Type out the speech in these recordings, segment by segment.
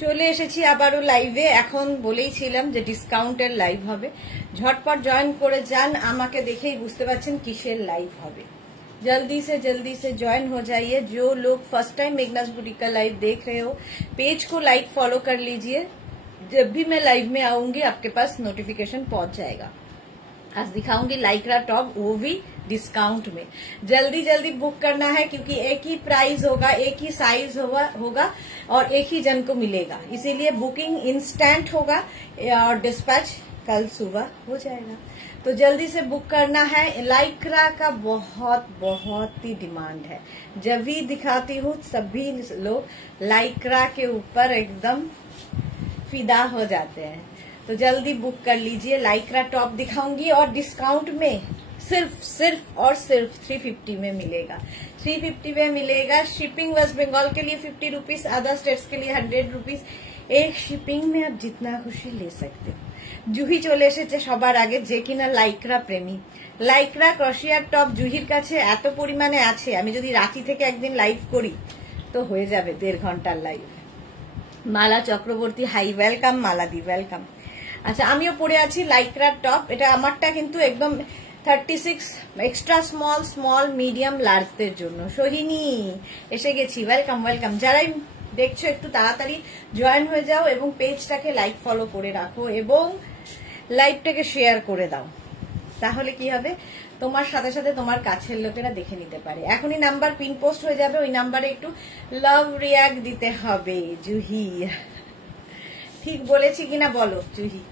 চলে এসেছি আবারও লাইভে। এখন বলেইছিলাম যে ডিসকাউন্টের লাইভ হবে, ঝটপট জয়েন করে যান। আমাকে দেখেই বুঝতে পারছেন কিসের লাইভ হবে। जल्दी से ज्वाइन हो जाइए। जो लोग फर्स्ट टाइम मेघनाज बुटीक का लाइव देख रहे हो, पेज को लाइक फॉलो कर लीजिए। जब भी मैं लाइव में आऊंगी आपके पास नोटिफिकेशन पहुंच जाएगा। आज दिखाऊंगी लाइक्रा टॉप, वो भी डिस्काउंट में। जल्दी बुक करना है क्योंकि एक ही प्राइस होगा, एक ही साइज होगा और एक ही जन को मिलेगा, इसीलिए बुकिंग इंस्टेंट होगा और डिस्पैच कल सुबह हो जाएगा। तो जल्दी से बुक करना है। लाइक्रा का बहुत ही डिमांड है। जब भी दिखाती हूँ सभी लोग लाइक्रा के ऊपर एकदम फिदा हो जाते हैं। तो जल्दी बुक कर लीजिए। लाइक्रा टॉप दिखाऊंगी और डिस्काउंट में सिर्फ 350 में मिलेगा। 350 में मिलेगा। शिपिंग वेस्ट बंगाल के लिए 50 रुपीज, अदर स्टेट्स के लिए 100 रुपीज। एक शिपिंग में आप जितना खुशी ले सकते हो। জুহি চলে এসেছে সবার আগে, যে কিনা লাইক্রা প্রেমী। লাইক্রা ক্রশিয়ার টপ জুহির কাছে এত পরিমাণে আছে, আমি যদি রাঁচি থেকে একদিন লাইভ করি তো হয়ে যাবে 1.5 ঘন্টার লাইভ। মালা চক্রবর্তী, হাই, ওয়েলকাম মালাদি, ওয়েলকাম। আচ্ছা, আমিও পরে আছি লাইক্রার টপ। এটা আমারটা কিন্তু একদম 36 এক্সট্রা স্মল মিডিয়াম লার্জদের জন্য। সোহিনী এসে গেছি, ওয়েলকাম। যারাই দেখছো একটু তাড়াতাড়ি জয়েন হয়ে যাও এবং পেজটাকে লাইক ফলো করে রাখো এবং লাইভটাকে শেয়ার করে দাও। তাহলে কি হবে, তোমার সাথে সাথে তোমার কাছের লোকেরা দেখে নিতে পারে। এখনই নাম্বার পিন পোস্ট হয়ে যাবে, ওই নাম্বারে একটু লাভ রিয়াক্ট দিতে হবে। জুহি ঠিক বলেছি কিনা বলো জুহি।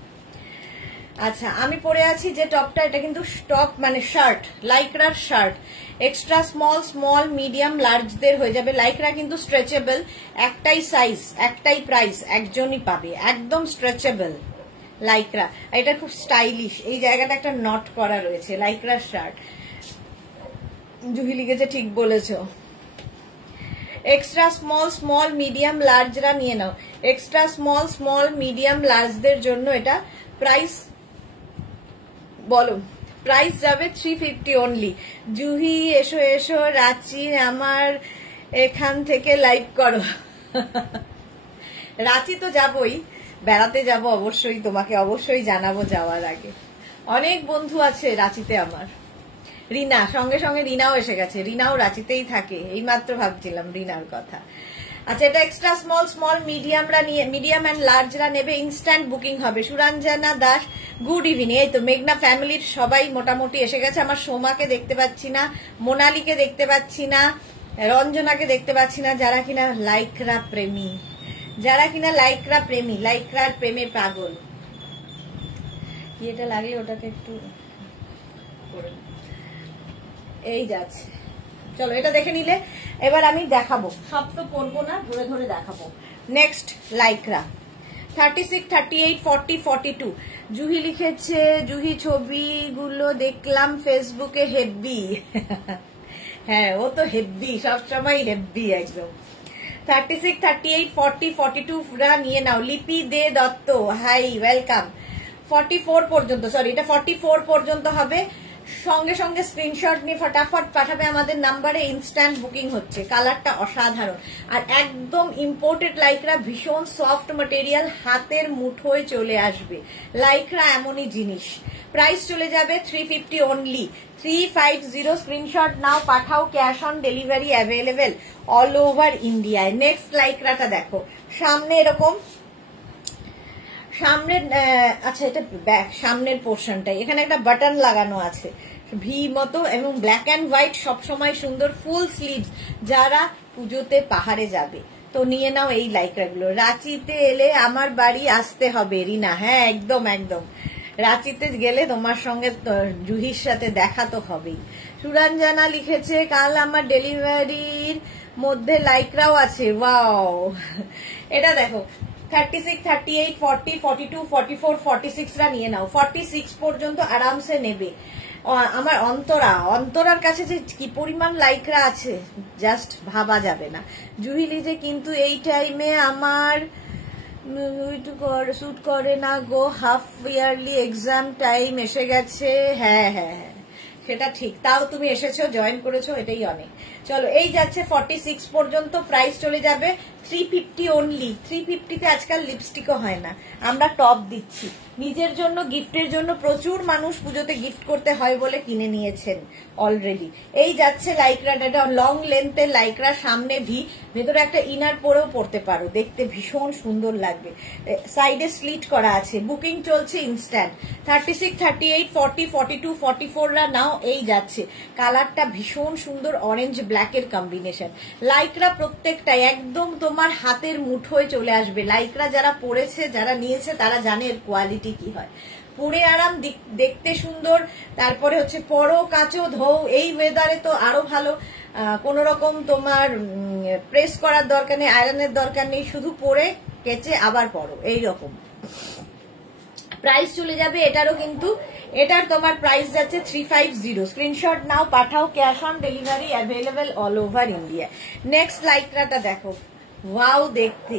আচ্ছা, আমি পরে আছি যে টপটা, এটা কিন্তু টপ মানে শার্ট, লাইক্রার শার্ট। এক্সট্রা স্মল মিডিয়াম লার্জদের হয়ে যাবে। লাইক্রা কিন্তু স্ট্রেচেবল, একটাই সাইজ একটাই প্রাইস, একজনই পাবে, একদম স্ট্রেচেবল লাইক্রা। এটা খুব স্টাইলিশ, এই জায়গাটা একটা নট করা রয়েছে। লাইক্রার শার্ট, জুহি লিখেছে ঠিক বলেছো। এক্সট্রা স্মল মিডিয়াম লার্জরা নিয়ে নাও। এক্সট্রা স্মল মিডিয়াম লার্জদের জন্য এটা প্রাইস বলো। প্রাইস যাবে 350 অনলি। জুহি এসো রাঁচি আমার এখান থেকে লাইভ করো। রাঁচি তো যাবই, বেড়াতে যাব অবশ্যই, তোমাকে অবশ্যই জানাবো যাওয়ার আগে। অনেক বন্ধু আছে রাঁচিতে আমার। রিনা, সঙ্গে রিনাও এসে গেছে। রিনাও রাঁচিতেই থাকে, এইমাত্র ভাবছিলাম রিনার কথা। আচ্ছা, এটা এক্সট্রা স্মল মিডিয়াম অ্যান্ড লার্জরা নেবে, ইনস্ট্যান্ট বুকিং হবে। Suranjana Das, good evening. এই তো মেঘনা ফ্যামিলির সবাই মোটামুটি এসে গেছে। আমার সোমাকে দেখতে পাচ্ছি না, মোনালিকে দেখতে পাচ্ছি না, রঞ্জনাকে দেখতে পাচ্ছি না। যারা কিনা লাইক্রা প্রেমী, লাইক্রার প্রেমে পাগল। এটা লাগলে ওটাকে একটু এই যাচ্ছে। চলো, এটা দেখে নিলে এবার আমি দেখাবো। সব তো পরবো না, ধরে দেখাবো। Next Lycra 36, 38, 40, 42। জুহি লিখেছে, জুহি ছবিগুলো দেখলাম ফেসবুকে, হেব্বি। হ্যাঁ, ও তো হেব্বি, সবসময় হেব্বি একদম। 36, 38, 40, 42 নিয়ে নাও। লিপি দে দত্ত, হাই, ওয়েলকাম। 44 পর্যন্ত, সরি এটা 44 পর্যন্ত হবে। সঙ্গে স্ক্রিনশট নিয়ে ফটাফট পাঠাবে আমাদের নাম্বারে। ইনস্ট্যান্ট বুকিং হচ্ছে। কালারটা অসাধারণ আর একদম ইম্পোর্টেড লাইক্রা, ভীষণ সফট ম্যাটেরিয়াল, হাতের মুঠোয় চলে আসবে। লাইক্রা এমনই জিনিস। প্রাইস চলে যাবে 350 অনলি, 350। স্ক্রিনশট নাও, পাঠাও। Cash on delivery available all over ইন্ডিয়ায়। নেক্সট লাইক্রাটা দেখো, সামনে এরকম, সামনের, আচ্ছা এটা ব্যাক, সামনের পোর্শনটাই এখানে একটা বাটন লাগানো আছে ভি মতো এবং ব্ল্যাক অ্যান্ড হোয়াইট, সবসময় সুন্দর। ফুল স্লিভস, যারা পুজোতে পাহাড়ে যাবে তো নিয়ে নাও এই লাইক্রাগুলো। রাঁচিতে এলে আমার বাড়ি আসতে হবে রিনা। হ্যাঁ, একদম রাঁচিতে গেলে তোমার সঙ্গে জুহির সাথে দেখা তো হবেই। সুরঞ্জনা লিখেছে, কাল আমার ডেলিভারির মধ্যে লাইক্রাও আছে। ওয়াও, এটা দেখো 36, 38, 40, 42, 44, 46 নিয়ে নাও। 46 পর্যন্ত আরামসে নেবে। আমার অন্তরার কাছে যে কি পরিমাণ লাইক্রা আছে জাস্ট ভাবা যাবে না। জুহি লিখে, কিন্তু এই টাইমে আমার স্যুট করে না গো, হাফ ইয়ারলি এক্সাম টাইম এসে গেছে। হ্যাঁ, সেটা ঠিক। তাও তুমি এসেছো, জয়েন করেছো, এটাই অনেক। চলো এই যাচ্ছে 46 পর্যন্ত, প্রাইস চলে যাবে 350 অনলি। 350-তে আজকাল লিপস্টিকও হয় না, আমরা টপ দিচ্ছি নিজের জন্য, গিফটের জন্য। প্রচুর মানুষ পুজোতে গিফট করতে হয় বলে কিনে নিয়েছেন অলরেডি। এই যাচ্ছে লাইক্রাটা, এটা লং লেন্থের লাইক্রা, সামনে ভি, ভেতরে একটা ইনার পরেও পরতে পারো, দেখতে ভীষণ সুন্দর লাগবে। সাইডে স্লিট করা আছে, বুকিং চলছে ইনস্ট্যান্ট। 36, 38, 40, 42, 44রা নাও। এই যাচ্ছে কালারটা ভীষণ সুন্দর, অরেঞ্জ ব্ল্যাকের কম্বিনেশন। লাইক্রা প্রত্যেকটাই একদম তোমার হাতের মুঠোয় চলে আসবে। লাইক্রা যারা পরেছে, যারা নিয়েছে, তারা জানে এর কোয়ালিটি কি হয়। পরে আরাম, দেখতে সুন্দর, তারপরে হচ্ছে পরো, কাচো, ধোও। এই ওয়েদারে তো আরো ভালো, কোন রকম তোমার প্রেস করার দরকার নেই, আয়রনের দরকার নেই, শুধু পরে কেচে আবার পরো, এইরকম। প্রাইস চলে যাবে এটারও, কিন্তু এটার তোমার প্রাইস যাচ্ছে 350। স্ক্রিনশট নাও, পাঠাও, cash on delivery available all over India. Next লাইক্রাটা দেখো, ওয়াও দেখতে।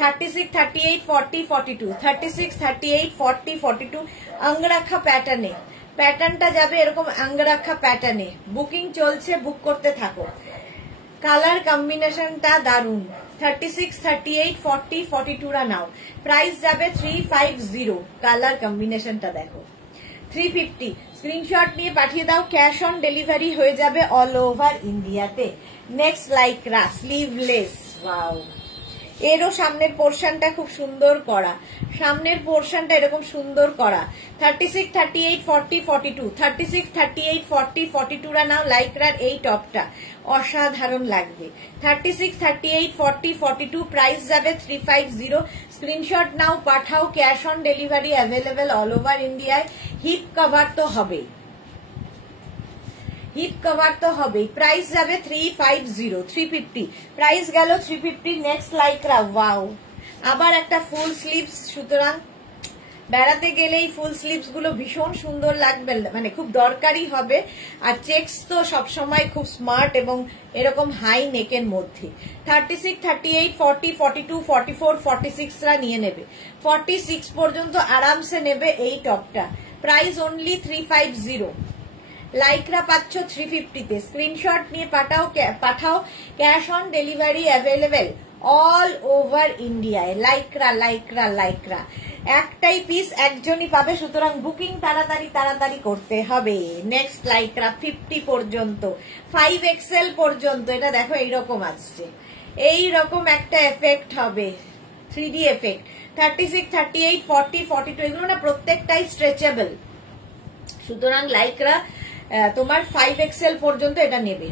36, 38, 40, 42, 36, 38, 40, 42 অঙ্গরাখা প্যাটার্নে। প্যাটার্নটা যাবে এরকম অঙ্গরাখা প্যাটার্নে। বুকিং চলছে, বুক করতে থাকো। কালার কম্বিনেশনটা দারুন। 36, 38, 40, 42রা নাও। প্রাইস যাবে 350। কালার কম্বিনেশনটা দেখো। 350 স্ক্রিনশট নিয়ে পাঠিয়ে দাও, ক্যাশ অন ডেলিভারি হয়ে যাবে অল ওভার ইন্ডিয়াতে। Next Lycra sleeveless, wow. এরও সামনের পোর্শনটা খুব সুন্দর করা, সামনের পোর্শনটা এরকম সুন্দর করা। 36, 38, 40, 42, 36, 38, 40, 42রা নাও। লাইক্রার এই টপটা অসাধারণ লাগবে। 36, 38, 40, 42 প্রাইস যাবে 350। স্ক্রিনশট নাও, পাঠাও, cash on delivery available all over ইন্ডিয়ায়। হিপ কভার তো হবেই, হিপ কভার তো হবেই। প্রাইস যাবে 350, 350 প্রাইস গেল 350। নেক্সট লাইক্রা, ওয়াও, আবার একটা ফুল স্লিভস। সুতরাং বেড়াতে গেলেই ফুল স্লিভস গুলো ভীষণ সুন্দর লাগবে, মানে খুব দরকারি হবে। আর চেকস তো সবসময় খুব স্মার্ট এবং এরকম হাই নেকের মধ্যে। 36, 38, 40, 42, 44, 46রা নিয়ে নেবে। 46 পর্যন্ত আরামসে নেবে এই টপটা। Price only 350। লাইক্রা পাচ্ছ 350-তে। স্ক্রিনশট নিয়ে পাঠাও, cash on delivery available all over ইন্ডিয়ায়। লাইক্রা লাইক্রা লাইক্রা একটাই পিস, একজনই পাবে, সুতরাং বুকিং তাড়াতাড়ি করতে হবে। নেক্সট লাইক্রা 50 পর্যন্ত, 5XL পর্যন্ত। এটা দেখো এইরকম আসছে, এইরকম একটা এফেক্ট হবে, 3D এফেক্ট। 36, 38, 40, 42 এগুলো না প্রত্যেকটাই স্ট্রেচেবল, সুতরাং লাইক্রা তোমার 5XL পর্যন্ত এটা নেবে।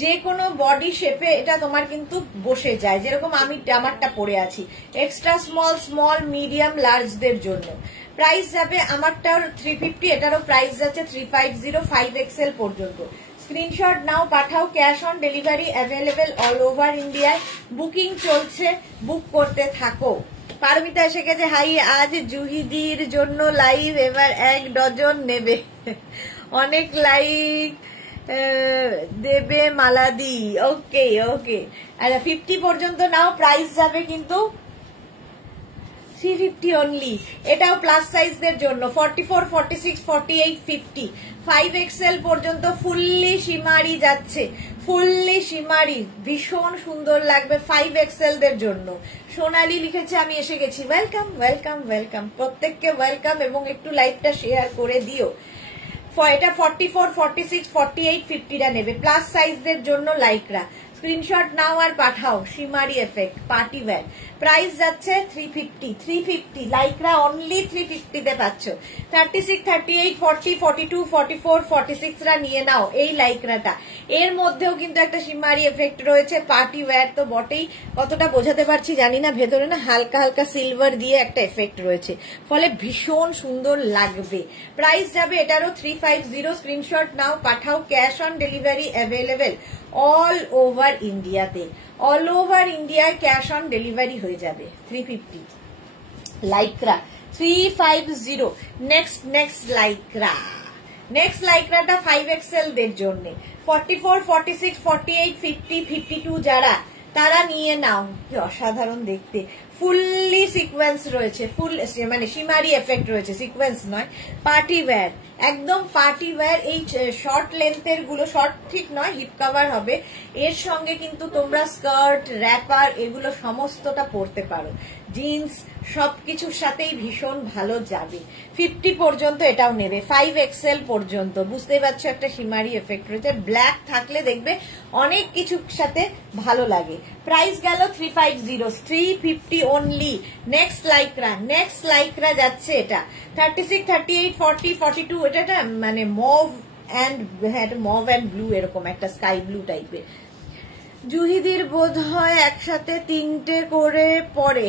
যে কোনো বডি শেপে এটা তোমার কিন্তু বসে যায়, যেরকম আমি আমারটা পরে আছি। এক্সট্রা স্মল, স্মল, মিডিয়াম, লার্জদের জন্য। প্রাইস যাবে আমারটার 350, এটারও প্রাইস যাচ্ছে 350, 5XL পর্যন্ত। স্ক্রিনশট নাও, পাঠাও, cash on delivery available all over ইন্ডিয়ায়। বুকিং চলছে, বুক করতে থাকো। পারমিতা এসে গেছে, হাই, আজ জুহিদির জন্য লাইভ, এবার 1 ডজন নেবে। অনেক লাইক দেবে মালাদি। ওকে ওকে, আচ্ছা 50 পর্যন্ত নাও। প্রাইস যাবে কিন্তু 350 অনলি। এটাও প্লাস সাইজদের জন্য। 44, 46, 48, 50, 5XL পর্যন্ত ফুললি শিমারি যাচ্ছে, ফুললি শিমারি, ভীষণ সুন্দর লাগবে 5XL দের জন্য। সোনালি লিখেছে আমি এসে গেছি। ওয়েলকাম ওয়েলকাম ওয়েলকাম, প্রত্যেককে ওয়েলকাম, এবং একটু লাইভটা শেয়ার করে দিও। এটা 44, 46, 48, 50টা নেবে, প্লাস সাইজদের জন্য লাইক্রা। স্ক্রিনশট নাও আর পাঠাও। Shimmery effect party wear. Price যাচ্ছে 350, 350 লাইক্রা অনলি 350-তে পাচ্ছ। 36, 38, 40, 42, 44, 46রা নিয়ে নাও এই লাইক্রাটা। এর মধ্যেও কিন্তু একটা শিমারি এফেক্ট রয়েছে, পার্টি ওয়্যার তো বটেই। কতটা বোঝাতে পারছি জানি না, ভেতরে না হালকা হালকা সিলভার দিয়ে একটা এফেক্ট রয়েছে, ফলে ভীষণ সুন্দর লাগবে। প্রাইস যাবে এটারও 350। স্ক্রিনশট নাও, পাঠাও, cash on delivery available all over ইন্ডিয়াতে। অল ওভার ইন্ডিয়ায় ক্যাশ অন ডেলিভারি হয়ে যাবে। 350 লাইক্রা 350। নেক্সট লাইক্রা, নেক্সট লাইক্রাটা 5XL দের জন্য। 44, 46, 48, 50, 52 যারা তারা নিয়ে নাও। কি অসাধারণ দেখতে, ফুললি সিকোয়েন্স রয়েছে, ফুল মানে শিমারি এফেক্ট রয়েছে, সিকোয়েন্স নয়, পার্টি ওয়্যার, একদম পার্টি ওয়্যার। এই শর্ট লেন্থের গুলো, শর্ট ঠিক নয়, হিপ কভার হবে, এর সঙ্গে কিন্তু তোমরা স্কার্ট, র্যাপার এগুলো সমস্তটা পরতে পারো, জিন্স সবকিছুর সাথেই ভীষণ ভালো যাবে। 50 পর্যন্ত এটাও নেবে, 5XL পর্যন্ত, বুঝতেই পারছো একটা শিমারি এফেক্ট রয়েছে। ব্ল্যাক থাকলে দেখবে অনেক কিছুর সাথে ভালো লাগে। প্রাইস গেল 350, 350 অনলি। নেক্সট লাইক্রা যাচ্ছে এটা 36, 38, 40, 42, এটা মানে মভ অ্যান্ড ব্লু, এরকম একটা স্কাই ব্লু টাইপের। জুহিদির বোধ হয় একসাথে 3টে করে পরে।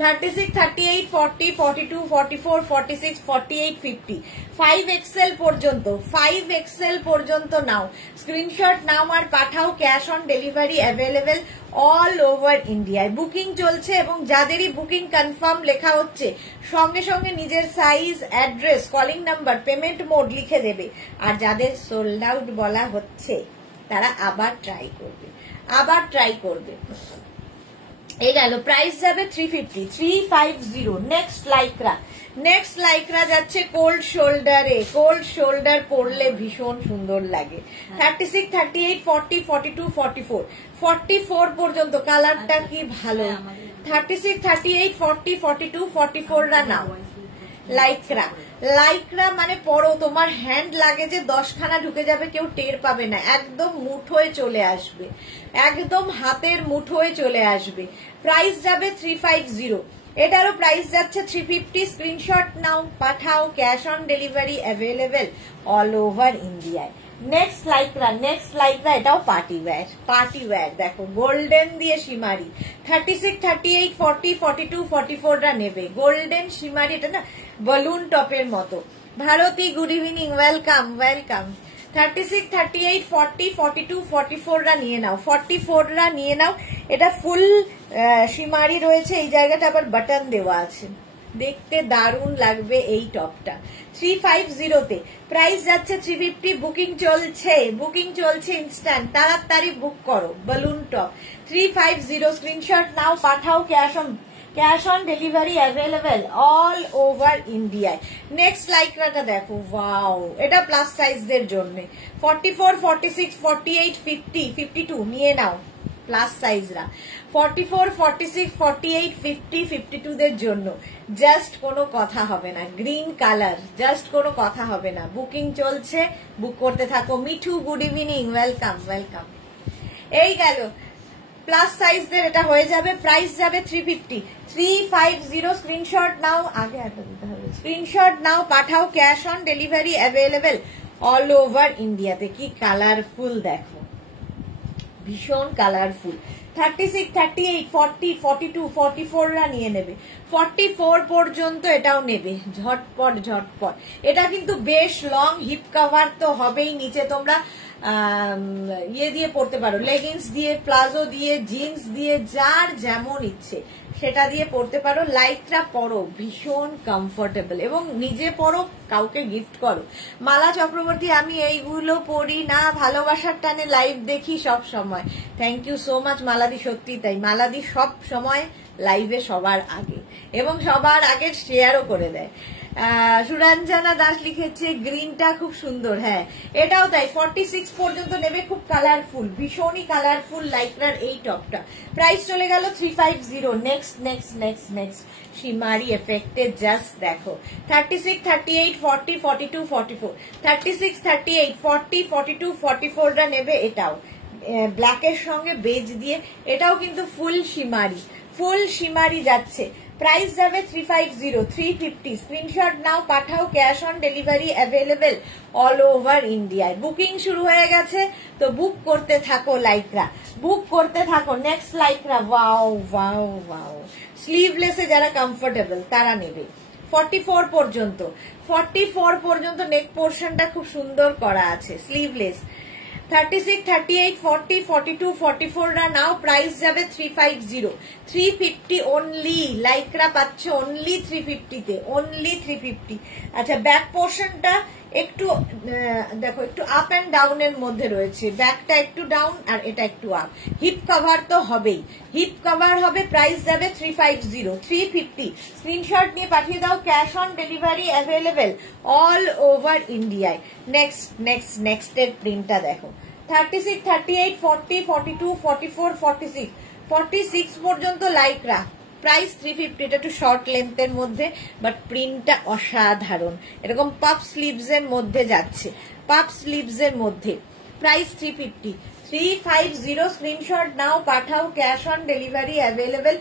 36, 38, 40, 42, 44, 46, 48, 50, 5XL পর্যন্ত, 5XL পর্যন্ত নাও, স্ক্রিনশট নাও আর পাঠাও। Cash on delivery available all over ইন্ডিয়ায়। বুকিং চলছে এবং যাদেরই বুকিং কনফার্ম লেখা হচ্ছে সঙ্গে সঙ্গে নিজের size, address, calling number, payment mode লিখে দেবে। আর যাদের সোল্ড আউট বলা হচ্ছে তারা আবার ট্রাই করবে। এই গেল, প্রাইস যাবে 350, 350। নেক্সট লাইক্রা যাচ্ছে কোল্ড শোল্ডার পরলে ভীষণ সুন্দর লাগে। 36, 38, 40, 42, 44, 44 পর্যন্ত, কালারটা কি ভালো। 36, 38, 40, 42, 44 রা নাও। লাইক্রা মানে পরো, তোমার হ্যান্ড লাগে যে 10খানা ঢুকে যাবে, কেউ টের পাবে না, একদম মুঠোয় চলে আসবে, একদম হাতের মুঠোয় চলে আসবে। প্রাইস যাবে 350, এটারও প্রাইস যাচ্ছে 350। স্ক্রিনশট নাও, পাঠাও, cash on delivery available all over ইন্ডিয়ায়। নেক্সট লাইক্রা, এটাও পার্টি ওয়্যার, দেখো গোল্ডেন দিয়ে শিমারি। 36, 38, 40, 42, 44 রা নেবে, গোল্ডেন শিমারি, এটা না বালুন টপের মতো। Bharati good evening, welcome. 36, 38, 40, 42, 44 রা নিয়ে নাও, 44 রা নিয়ে নাও। এটা ফুল শিমারি রয়েছে, এই জায়গাটা আবার বাটন দেওয়া আছে, দেখতে দারুণ লাগবে এই টপটা। 350 প্রাইস যাচ্ছে 350। বুকিং চলছে ইনস্ট্যান্ট, তাড়াতাড়ি বুক করো। বালুন টপ 350, স্ক্রিনশট নাও, পাঠাও, cash on delivery available all over ইন্ডিয়ায়। নেক্সট লাইক্রাটা দেখো, ওয়াও, এটা প্লাস সাইজদের জন্য। 44, 46, 48, 50, 52 নিয়ে নাও প্লাস সাইজরা। 44, 46, 48, 50, 52 দের জন্য জাস্ট কোনো কথা হবে না, গ্রিন কালার, জাস্ট কোনো কথা হবে না। বুকিং চলছে, বুক করতে থাকো। Mithu good evening, welcome. এই গেল, প্লাস সাইজদের এটা হয়ে যাবে। প্রাইস যাবে 350, স্ক্রিনশট নাও, আগে একটা দিতে হবে, স্ক্রিনশট নাও, পাঠাও, cash on delivery available all over ইন্ডিয়াতে। কি কালারফুল দেখো, ভীষণ কালারফুল। 36, 38, 40, 42, 44 রা নিয়ে নেবে, 44 পর্যন্ত এটাও নেবে, ঝটপট। এটা কিন্তু বেশ লং, হিপ কভার তো হবেই, নিচে তোমরা ইয়ে দিয়ে পড়তে পারো, লেগিংস দিয়ে, প্লাজো দিয়ে, জিন্স দিয়ে, যার যেমন ইচ্ছে সেটা দিয়ে পড়তে পারো। লাইটটা পরো, ভীষণ কমফোর্টেবল, এবং নিজে পরো, কাউকে গিফট করো। মালা চক্রবর্তী, আমি এইগুলো পড়ি না, ভালোবাসার টানে লাইভ দেখি সব সময়। থ্যাংক ইউ সো মাচ মালাদি, সত্যি তাই, মালাদি সব সময় লাইভে সবার আগে, এবং সবার আগে শেয়ারও করে দেয়। সুরঞ্জনা দাস লিখেছে গ্রিনটা খুব সুন্দর, হ্যাঁ এটাও তাই। 46 পর্যন্ত নেবে, খুব কালারফুল, ভীষণই কালারফুল লাইক্রার এই টপটা। প্রাইস চলে গেল 350। নেক্সট শিমারি এফেক্টে জাস্ট দেখো, 36, 38, 40, 42, 44, 36, 38, 40, 42, 44 রা নেবে। এটাও ব্ল্যাকের সঙ্গে বেজ দিয়ে, এটাও কিন্তু ফুল শিমারি যাচ্ছে। প্রাইস যাবে 350, 350। স্ক্রিনশট নাও, পাঠাও, cash on delivery available all over ইন্ডিয়ায়। বুকিং শুরু হয়ে গেছে, তো বুক করতে থাকো লাইক্রা, বুক করতে থাকো। নেক্সট লাইক্রা, ওয়াও, স্লিভলেসে যারা কমফোর্টেবল তারা নেবে। 44 পর্যন্ত নেক পোর্শনটা খুব সুন্দর করা আছে, স্লিভলেস। 36, 38, 40, 42, 44 রা নাও। প্রাইস যাবে 350, 350 অনলি। লাইক্রা পাচ্ছ অনলি 350 তে, অনলি 350। আচ্ছা, ব্যাক পোর্শনটা একটু দেখো একটু আপ অ্যান্ড ডাউনের মধ্যে রয়েছে, ব্যাকটা একটু ডাউন আর এটা একটু আপ। হিপ কভার তো হবেই, হিপ কভার হবে, প্রাইস যাবে 350 350। স্ক্রিনশট নিয়ে পাঠিয়ে দাও, cash on delivery available all over ইন্ডিয়ায়। নেক্সট এর প্রিন্টটা দেখো, 36, 38, 40, 42, 44, 46, 46 পর্যন্ত লাইকরা, প্রাইস 350। এটা একটু শর্ট লেন্থের মধ্যে, বাট প্রিন্টটা অসাধারণ, এরকম পাফ স্লিভস এর মধ্যে যাচ্ছে, পাফ স্লিভস এর মধ্যে, প্রাইস 350 350। স্ক্রিনশট নাও, পাঠাও, cash on delivery available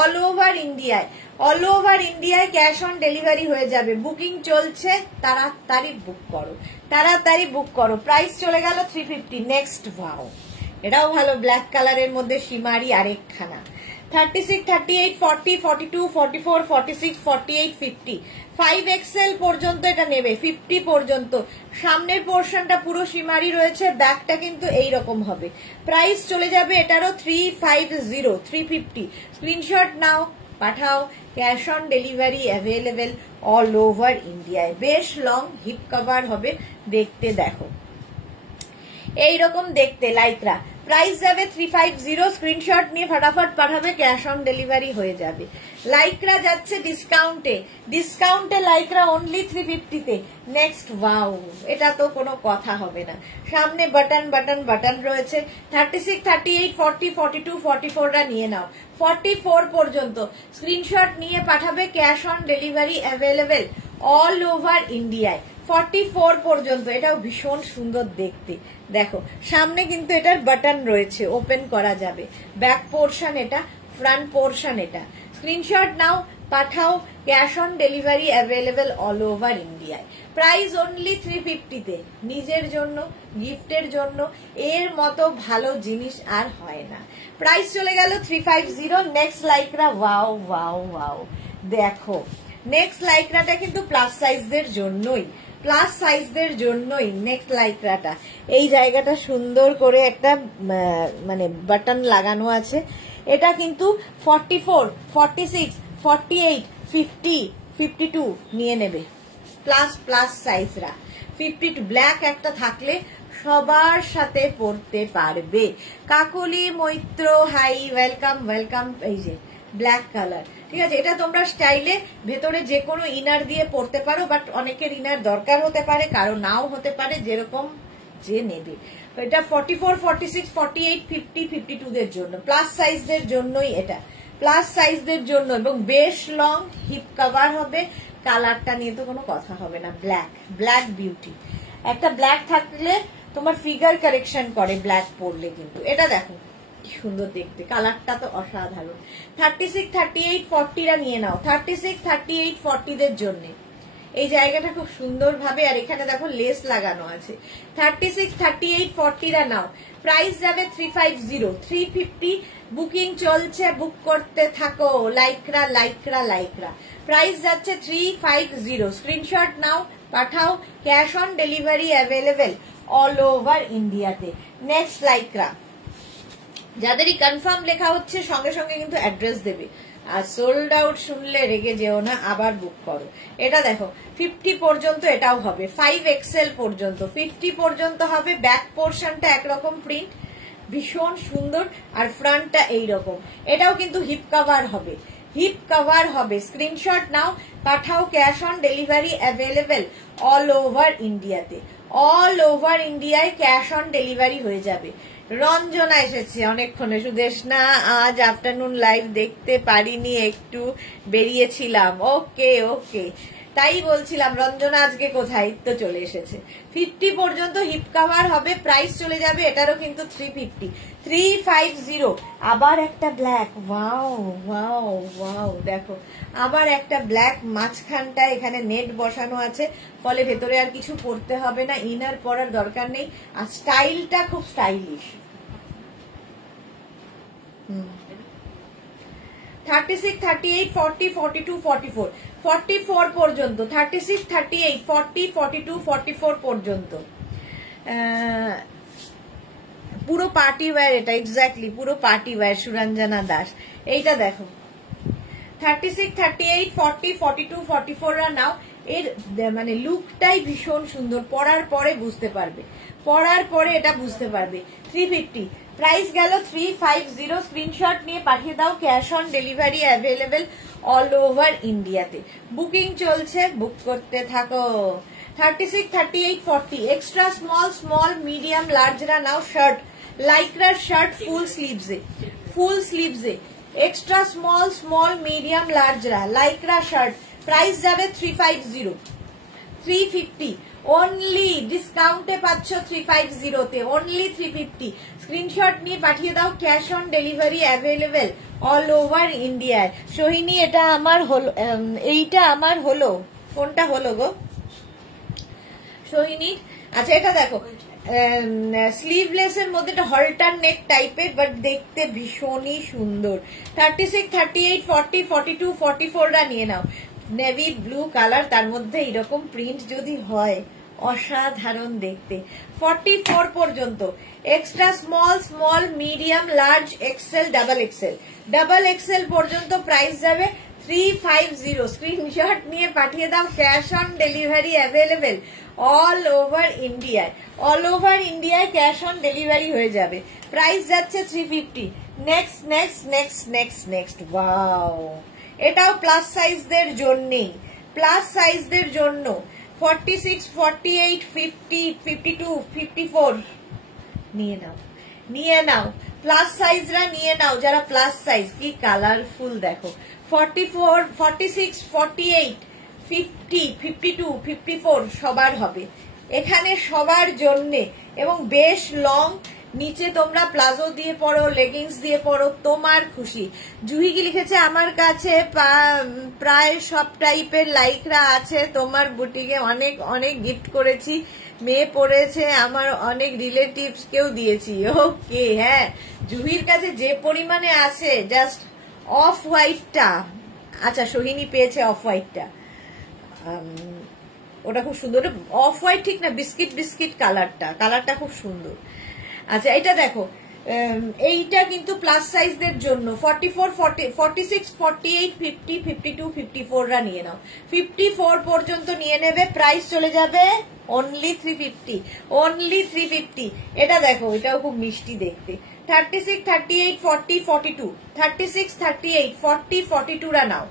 all over ইন্ডিয়ায়, অল ওভার ইন্ডিয়ায় ক্যাশ অন ডেলিভারি হয়ে যাবে। বুকিং চলছে, তাড়াতাড়ি বুক করো, তাড়াতাড়ি বুক করো। প্রাইস চলে গেল 350। নেক্সট, ওয়াও, এটাও ভালো, ব্ল্যাক কালারের মধ্যে সীমারি আরেকখানা, 36, 38, 40, 42, 44, 46, 48, 50, 5XL পর্যন্ত এটা নেবে, 50 পর্যন্ত। সামনের পোর্শনটা পুরো সীমারি রয়েছে, ব্যাকটা কিন্তু এইরকম হবে। প্রাইস চলে যাবে এটারও 350 350। স্ক্রিনশট নাও, পাঠাও, cash on delivery available all over ইন্ডিয়ায়। বেশ লং হিপ কভার হবে, দেখতে দেখো এইরকম দেখতে লাইকরা, প্রাইস যাবে 350। স্ক্রিনশট নিয়ে ফটাফট পাঠাবে, ক্যাশ অন ডেলিভারি হয়ে যাবে। লাইকরা যাচ্ছে ডিসকাউন্টে লাইকরা অনলি 350 তে। নেক্সট, ওয়াও, এটা তো কোনো কথা হবে না, সামনে বাটন রয়েছে। 36, 38, 40, 42, 44 রা নিয়ে নাও, 44 পর্যন্ত স্ক্রিনশট নিয়ে পাঠাবে, cash on delivery available all over ইন্ডিয়ায়। 44 পর্যন্ত, এটাও ভীষণ সুন্দর দেখতে। দেখো সামনে কিন্তু এটার বাটন রয়েছে, ওপেন করা যাবে। ব্যাক পোর্শন এটা, ফ্রন্ট পোর্শন এটা। স্ক্রিনশট নাও, পাঠাও, cash on delivery available all over ইন্ডিয়ায়। প্রাইস অনলি 350 তে। নিজের জন্য, গিফটের জন্য এর মতো ভালো জিনিস আর হয় না। প্রাইস চলে গেল 350। Next Lycra, wow wow wow, দেখো নেক্সট লাইকরাটা কিন্তু প্লাস সাইজদের জন্যই, প্লাস সাইজদের জন্যই নেক্সট লাইকরাটা। এই জায়গাটা সুন্দর করে একটা মানে বাটন লাগানো আছে। এটা কিন্তু 44, 46, 48, 50, 52 নিয়ে নেবে, প্লাস সাইজরা। 52 ব্ল্যাক একটা থাকলে সবার সাথে পড়তে পারবে। কাকলি মৈত্র, হাই, ওয়েলকাম ওয়েলকাম। এই যে ব্ল্যাক কালার, ঠিক আছে, এটা তোমরা স্টাইলে ভেতরে যে কোনো ইনার দিয়ে পরতে পারো, বাট অনেকের ইনার দরকার হতে পারে, কারো নাও হতে পারে, যেরকম যে নেবে। এটা 44, 46, 48, 50, 52 দের জন্য, প্লাস সাইজদের জন্যই এটা, প্লাস সাইজদের জন্য। এবং বেশ লং হিপ কভার হবে, কালারটা নিয়ে তো কোনো কথা হবে না। ব্ল্যাক বিউটি, একটা ব্ল্যাক থাকলে তোমার ফিগার কারেকশন করে ব্ল্যাক পরলে, কিন্তু এটা দেখো সুন্দর দেখতে, কালারটা তো অসাধারণ। 36, 38, 40 রা নিয়ে নাও, 36, 38, 40 দের জন্য। এই জায়গাটা খুব সুন্দর ভাবে, আর এখানে দেখো লেস লাগানো আছে। 36, 38, 40 রা নাও, প্রাইস যাবে 350 350। বুকিং চলছে, বুক করতে থাকো, লাইকরা লাইকরা লাইকরা। প্রাইস যাচ্ছে 350। স্ক্রিনশট নাও, পাঠাও, cash on delivery available all over ইন্ডিয়াতে। নেক্সট লাইকরা, যাদেরই কনফার্ম লেখা হচ্ছে সঙ্গে সঙ্গে কিন্তু অ্যাড্রেস দেবে। আর সোল্ড আউট শুনলে রেগে যেও না, আবার বুক করো। এটা দেখো 50 পর্যন্ত এটাও হবে, 5XL পর্যন্ত 50 পর্যন্ত হবে। ব্যাক পোর্শনটা একরকম প্রিন্ট, ভীষণ সুন্দর, আর ফ্রন্টটা এইরকম। এটাও কিন্তু হিপ কভার হবে, হিপ কভার হবে। স্ক্রিনশট নাও, পাঠাও, cash on delivery available all over ইন্ডিয়াতে, অল ওভার ইন্ডিয়ায় ক্যাশ অন ডেলিভারি হয়ে যাবে। রঞ্জনা এসেছে অনেকক্ষণে, সুদেশনা আজ আফটারনুন লাইভ দেখতে পারিনি, একটু বেরিয়েছিলাম। ওকে ওকে, তাই বলছিলাম রঞ্জনা আজকে কোথায়, তো চলে এসেছে। 50 পর্যন্ত হিপ কভার হবে, প্রাইস চলে যাবে এটারও কিন্তু 350 350। আবার একটা ব্ল্যাক, ওয়াও ওয়াও ওয়াও, দেখো আবার একটা ব্ল্যাক, মাঝখানটা এখানে নেট বসানো আছে, ফলে ভেতরে আর কিছু পরতে হবে না, ইনার পরার দরকার নেই। আর স্টাইলটা খুব স্টাইলিশ। 36, 38, 40, 42, 44 44 পর্যন্ত, 36, 38, 40, 42, 44 পর্যন্ত পুরো পার্টি ওয়্যার এটা, এক্স্যাক্টলি পুরো পার্টি ওয়্যার। সুরঞ্জনা দাস, এইটা দেখো 36, 38, 40, 42, 44 রা নাও, এর মানে লুকটাই ভীষণ সুন্দর, পরার পরে বুঝতে পারবে, পরার পরে এটা বুঝতে পারবে। 350 প্রাইস গেল 350। স্ক্রিনশট নিয়ে পাঠিয়ে দাও, cash on delivery available all over ইন্ডিয়াতে। বুকিং চলছে, বুক করতে থাকো। 36, 38, 40 এক্সট্রা স্মল, স্মল, মিডিয়াম, লার্জরা নাও। শার্ট, লাইক্রার শার্ট ফুল স্লিভসে, ফুল স্লিভসে এক্সট্রা স্মল, স্মল, মিডিয়াম, লার্জরা লাইক্রা শার্ট। প্রাইস যাবে 350, 350 অনলি। ডিসকাউন্টে পাচ্ছ 350 তে, অনলি 350। স্ক্রিনশট নিয়ে পাঠিয়ে দাও, cash on delivery available all over ইন্ডিয়ায়। সোহিনী এটা আমার হলো, এইটা আমার হলো, কোনটা হলো গো সোহিনী? আচ্ছা এটা দেখো, স্লিভলেস এর মধ্যে একটা হল্টার নেক টাইপের, বাট দেখতে ভীষণই সুন্দর। 36, 38, 40, 42, 44 রা নিয়ে নাও। নেভি ব্লু কালার, তার মধ্যে এরকম প্রিন্ট যদি হয় অসাধারণ দেখতে। 44 পর্যন্ত extra small, small, medium, large, XL, double XL, double XL পর্যন্ত প্রাইস যাবে 350। স্ক্রিনশট নিয়ে পাঠিয়ে দাও, cash on delivery available all over ইন্ডিয়ায়, অল ওভার ইন্ডিয়ায় ক্যাশ অন ডেলিভারি হয়ে যাবে। প্রাইস যাচ্ছে 350। Next next next next next wow, এটাও প্লাস সাইজদের জন্যই, প্লাস সাইজদের জন্য। 46, 48, 50, 52, 54 নিয়ে নাও, নিয়ে নাও, প্লাস সাইজরা নিয়ে নাও, যারা প্লাস সাইজ। কি কালারফুল দেখো। 44, 46, 48, 50, 52, 54 সবার হবে এখানে, সবার জন্যে। এবং বেশ লং, নিচে তোমরা প্লাজো দিয়ে পরো, লেগিংস দিয়ে পরো, তোমার খুশি। জুহি কি লিখেছে, আমার কাছে প্রায় সব টাইপের লাইকরা আছে তোমার বুটিকে, অনেক অনেক গিফট করেছি, মেয়ে পড়েছে, আমার অনেক রিলেটিভস কেও দিয়েছি। ওকে, হ্যাঁ জুহির কাছে যে পরিমাণে আছে, জাস্ট অফ হোয়াইটটা, আচ্ছা সোহিনী পেয়েছে অফ হোয়াইটটা, ওটা খুব সুন্দর। অফ হোয়াইট ঠিক না, বিস্কিট বিস্কিট কালারটা, কালারটা খুব সুন্দর। আচ্ছা এটা দেখো, এইটা কিন্তু প্লাস সাইজদের জন্য। 44, 46, 48, 50, 52, 54 রা নিয়ে নাও। 54 পর্যন্ত নিয়ে নেবে, প্রাইস চলে যাবে অনলি 350, অনলি 350। এটা দেখো, এটাও খুব মিষ্টি দেখতে। 36, 38, 40, 42, 36, 38, 40, 42 রা নাও।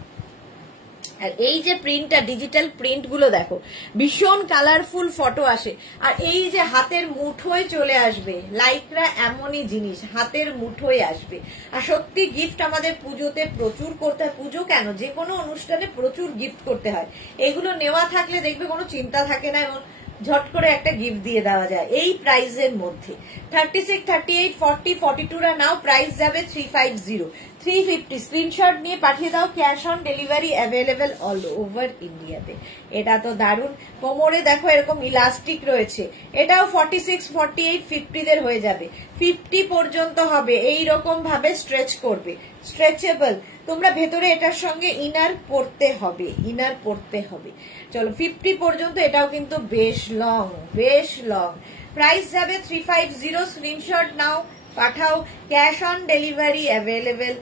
আর এই যে প্রিন্টটা, ডিজিটাল প্রিন্ট গুলো দেখো, ভীষণ কালারফুল ফটো আসে। আর এই যে হাতের মুঠোয় চলে আসবে, লাইকরা এমনই জিনিস, হাতের মুঠোয় আসবে। আর সত্যি গিফট আমাদের পুজোতে প্রচুর করতে হয়, পুজো কেন, যে কোনো অনুষ্ঠানে প্রচুর গিফট করতে হয়। এগুলো নেওয়া থাকলে দেখবে কোনো চিন্তা থাকে না, এবং ঝট করে একটা গিফট দিয়ে দেওয়া যায় এই প্রাইসের মধ্যে। 36, 38, 40, 42 রা নাও, প্রাইস যাবে 350, 350। স্ক্রিনশট নিয়ে পাঠিয়ে দাও, cash on delivery available all over ইন্ডিয়াতে। এটা তো দারুণ। কোমরে দেখো এরকম ইলাস্টিক রয়েছে, এটাও 46, 48, 50 দের হয়ে যাবে। 50 পর্যন্ত হবে, এই রকম ভাবে স্ট্রেচ করবে, স্ট্রেচেবল। তোমরা ভেতরে এটার সঙ্গে ইনার পরতে হবে, ইনার পরতে হবে। চলো 50 পর্যন্ত, এটাও কিন্তু বেশ লং, বেশ লং। প্রাইস যাবে 350। স্ক্রিনশট নাও, পাঠাও, cash on delivery available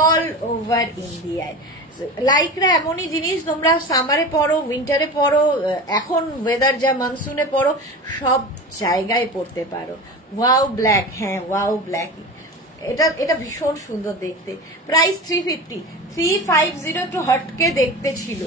all over ইন্ডিয়ায়। লাইকরা এমনই জিনিস, তোমরা সামারে পরো, উইন্টারে পরো, এখন ওয়েদার যা মনসুনে পরো, সব জায়গায় পরতে পারো। ওয়াও ব্ল্যাক, হ্যাঁ ওয়াও ব্ল্যাক, এটা এটা ভীষণ সুন্দর দেখতে। প্রাইস 350, 350 একটু হটকে দেখতে ছিল।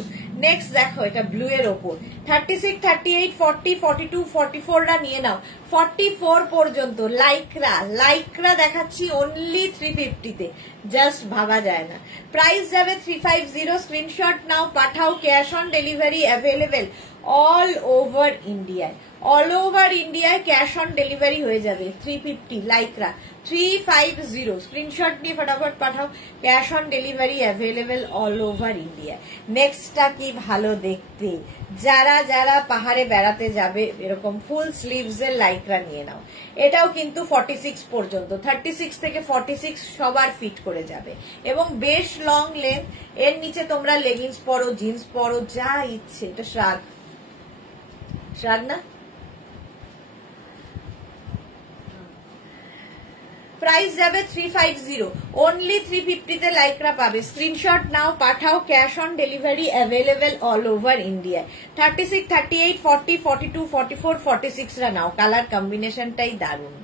নেক্সট দেখো, এটা ব্লু এর ওপর। 36, 38, 40, 42, 44 রা নিয়ে নাও। 44 পর্যন্ত লাইকরা, লাইকরা দেখাচ্ছি অনলি 350 তে, জাস্ট ভাবা যায় না। প্রাইস যাবে 350। স্ক্রিনশট নাও, পাঠাও, cash on delivery available all over ইন্ডিয়ায়, অল ওভার ইন্ডিয়ায় ক্যাশ অন ডেলিভারি হয়ে যাবে। 350 লাইকরা, 350। স্ক্রিনশট নিয়ে ফটাফট পাঠাও, cash on delivery available all over India. নেক্সটটা কি ভালো দেখতে, যারা যারা পাহাড়ে বেড়াতে যাবে, এরকম ফুল স্লিভস এর লাইকরা নিয়ে নাও। এটাও কিন্তু 46 পর্যন্ত, 36 থেকে 46 সবার ফিট করে যাবে, এবং বেশ লং লেন্থ। এর নিচে তোমরা লেগিংস পরো, জিন্স পরো, যা ইচ্ছে। এটা শ্রাগ, শ্রাগ না? প্রাইস যাবে 350, অনলি 350 তে লাইক্রা পাবে। স্ক্রিনশট নাও, পাঠাও, cash on delivery available all over India. 36, 38, 40, 42, 44, 46 রা নাও, কালার কম্বিনেশনটাই দারুন।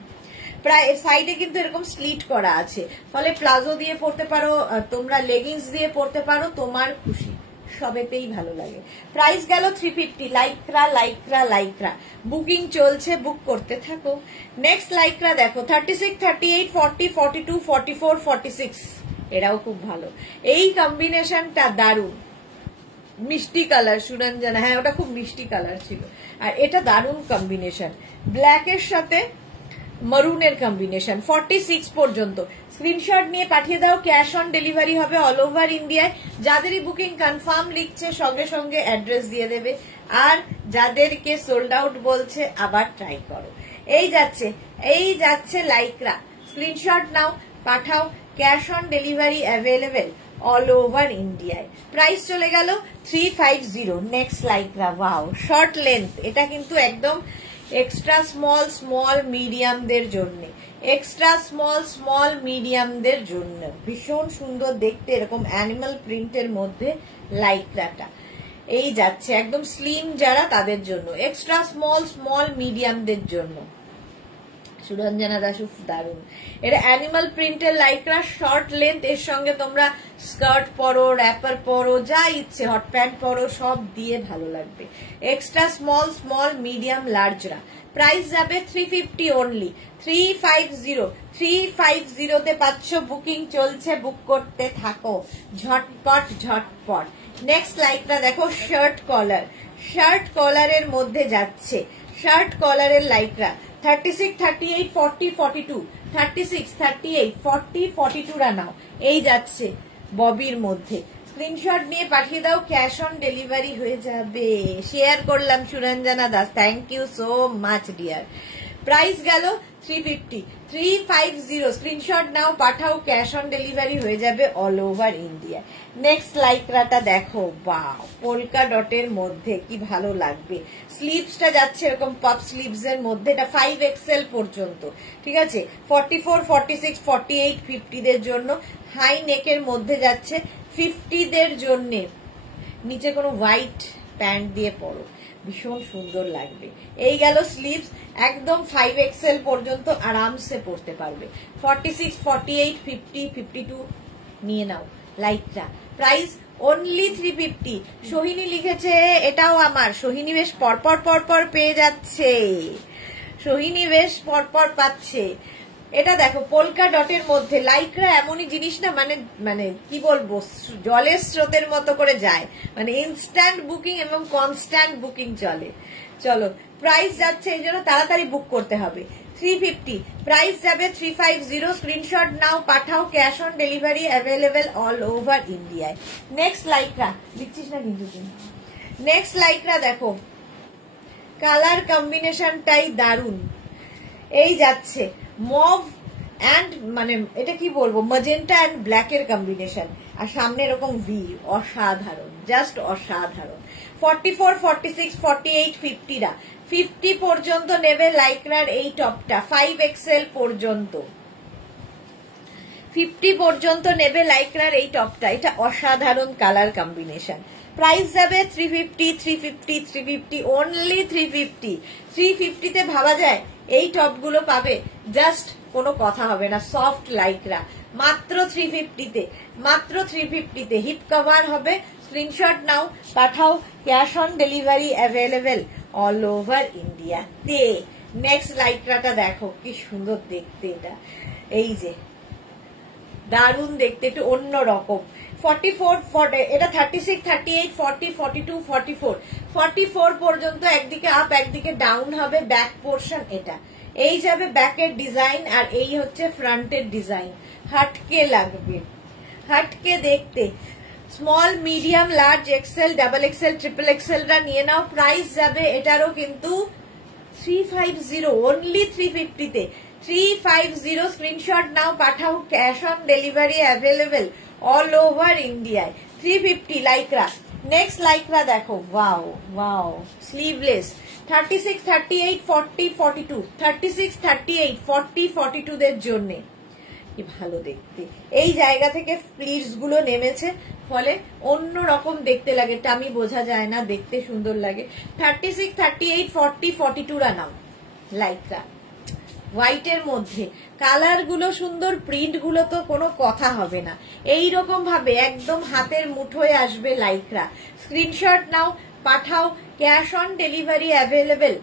প্রায় সাইডে কিন্তু এরকম স্লিট করা আছে, ফলে প্লাজো দিয়ে পরতে পারো, তোমরা লেগিংস দিয়ে পরতে পারো, তোমার খুশি, সবেতেই ভালো লাগে। প্রাইস গেল 350, লাইক্রা লাইক্রা লাইক্রা। বুকিং চলছে, বুক করতে থাকো। নেক্সট লাইক্রা দেখো, 36, 38, 40, 42, 44, 46, এরাও খুব ভালো। এই কম্বিনেশনটা দারুন, মিষ্টি কালার সুরঞ্জনা, হ্যাঁ ওটা খুব মিষ্টি কালার ছিল। আর এটা দারুন কম্বিনেশন, ব্ল্যাকের সাথে মারুনের কম্বিনেশন। 46 পর্যন্ত স্ক্রিনশট নিয়ে পাঠিয়ে দাও, ক্যাশ অন ডেলিভারি হবে অল ওভার ইন্ডিয়ায়। যাদেরই বুকিং কনফার্ম লিখছে সঙ্গে সঙ্গে অ্যাড্রেস দিয়ে দেবে, আর যাদেরকে সোল্ড আউট বলছে আবার ট্রাই করো। এই যাচ্ছে লাইক্রা, স্ক্রিনশট নাও, পাঠাও, cash on delivery available all over ইন্ডিয়ায়। প্রাইস চলে গেল 350। Next Lycra, wow, short length, এটা কিন্তু একদম এক্সট্রা স্মল মিডিয়ামদের জন্য, এক্সট্রা স্মল মিডিয়ামদের জন্য ভীষণ সুন্দর দেখতে, এরকম অ্যানিমাল প্রিন্টের মধ্যে লাইক্রাটা। এই যাচ্ছে একদম স্লিম যারা তাদের জন্য, এক্সট্রা স্মল মিডিয়ামদের জন্য। সুরঞ্জনা দাসু দারুন, এটা অ্যানিমাল প্রিন্টের লাইক্রা, শর্ট লেন্থ, এর সঙ্গে তোমরা স্কার্ট পরো, র্যাপার পরো, যা ইচ্ছে, হট প্যান্ট পরো, সব দিয়ে ভালো লাগবে। এক্সট্রা স্মল মিডিয়াম লার্জরা। প্রাইস যাবে 350 অনলি, 350 তে পাচ্ছ। বুকিং চলছে, বুক করতে থাকো, ঝটপট। নেক্সট লাইকটা দেখো, শার্ট কলারের মধ্যে যাচ্ছে, শার্ট কলারের লাইকরা। 36, 38, 40, 42, 36, 38, 40, 42 রা নাও। এই যাচ্ছে ববির মধ্যে, স্ক্রিনশট নিয়ে পাঠিয়ে দাও, ক্যাশ অন ডেলিভারি হয়ে যাবে। শেয়ার করলাম Suranjana Das, thank you so much dear. Price গেল 350, স্ক্রিনশট নাও, পাঠাও, ক্যাশ অন ডেলিভারি হয়ে যাবে অল ওভার ইন্ডিয়া। নেক্সট লাইক্রাটা দেখো, বাহ, পোলকা ডটের মধ্যে কি ভালো লাগবে। স্লিভসটা যাচ্ছে এরকম পপ স্লিভস এর মধ্যে, এটা 5XL পর্যন্ত, ঠিক আছে। 44, 46, 48, 50 দের জন্য। হাই নেকের মধ্যে যাচ্ছে 50 দের জন্য। নিচে কোনো হোয়াইট প্যান্ট দিয়ে পরো, ভীষণ সুন্দর লাগবে। এই গেল স্লিভস, একদম 5XL পর্যন্ত আরামসে পরতে পারবে। 46, 48, 50, 52 নিয়ে নাও লাইকটা। Price only 350। সোহিনী লিখেছে এটাও আমার, সোহিনী বেশ পরপর পেয়ে যাচ্ছে, সোহিনী বেশ পরপর পাচ্ছে। এটা দেখো পোলকা ডটের মধ্যে লাইক্রা, এমনই জিনিস না, মানে কি বলবো, জলের স্রোতের মতো করে যায়, মানে ইনস্ট্যান্ট বুকিং এবং কনস্ট্যান্ট বুকিং চলে। চলো, প্রাইস যাচ্ছে, এই জন্য তাড়াতাড়ি বুক করতে হবে। 350, প্রাইস যাবে 350। স্ক্রিনশট নাও, পাঠাও, cash on delivery available all over ইন্ডিয়ায়। নেক্সট লাইক্রা লিখছিস না কিন্তু, নেক্সট লাইক্রা দেখো, কালার কম্বিনেশনটাই দারুন। এই যাচ্ছে মভ অ্যান্ড, মানে এটা কি বলবো, ম্যাজেন্টা অ্যান্ড ব্ল্যাকের কম্বিনেশন, আর সামনে এরকম ভি, অসাধারণ, জাস্ট অসাধারণ। 44, 46, 48, 50 রা, 50 পর্যন্ত নেবে লাইক্রার এই টপটা, 5XL পর্যন্ত, 50 পর্যন্ত নেবে লাইক্রার এই টপটা। এটা অসাধারণ কালার কম্বিনেশন। প্রাইস যাবে 350, অনলি 350 তে ভাবা যায় এই টপগুলো পাবে, জাস্ট কোনো কথা হবে না, সফট লাইক্রা, মাত্র 350 তে হিপ কভার হবে। স্ক্রিনশট নাও, পাঠাও, cash on delivery available all over India তে। নেক্সট লাইক্রাটা দেখো কি সুন্দর দেখতে, এটা এই যে দারুন দেখতে, একটু অন্য রকম। 44, এটা 36, 38, 40, 42, 44 পর্যন্ত একদিকে আপ একদিকে ডাউন হবে ব্যাক পোর্শন। এটা এই যাবে ব্যাকের ডিজাইন, আর এই হচ্ছে ফ্রন্টের ডিজাইন। হাটকে লাগবে, হাটকে দেখতে। Small, medium, large, XL, double XL, triple XL রা নিয়ে নাও। প্রাইস যাবে এটারও কিন্তু 350, অনলি 350 তে। 350, স্ক্রিনশট নাও, পাঠাও, cash on delivery available all over ইন্ডিয়ায়। 350 লাইক্রা। নেক্সট লাইক্রা দেখো, ওয়াও, স্লিভলেস। 36, 38, 40, 42, 36, 38, 40, 42 দের জন্য। কি ভালো দেখতে। এই জায়গা থেকে প্লিটস গুলো নেমেছে, ফলে অন্য রকম দেখতে লাগে, টামি বোঝা যায় না, দেখতে সুন্দর লাগে। 36, 38, 40, 42 রা নাও লাইকরা হোয়াইটের মধ্যে। কালার গুলো সুন্দর, প্রিন্ট গুলো তো কোনো কথা হবে না। এই রকম ভাবে একদম হাতের মুঠোয় আসবে লাইকরা। স্ক্রিনশট নাও, পাঠাও। Cash on delivery available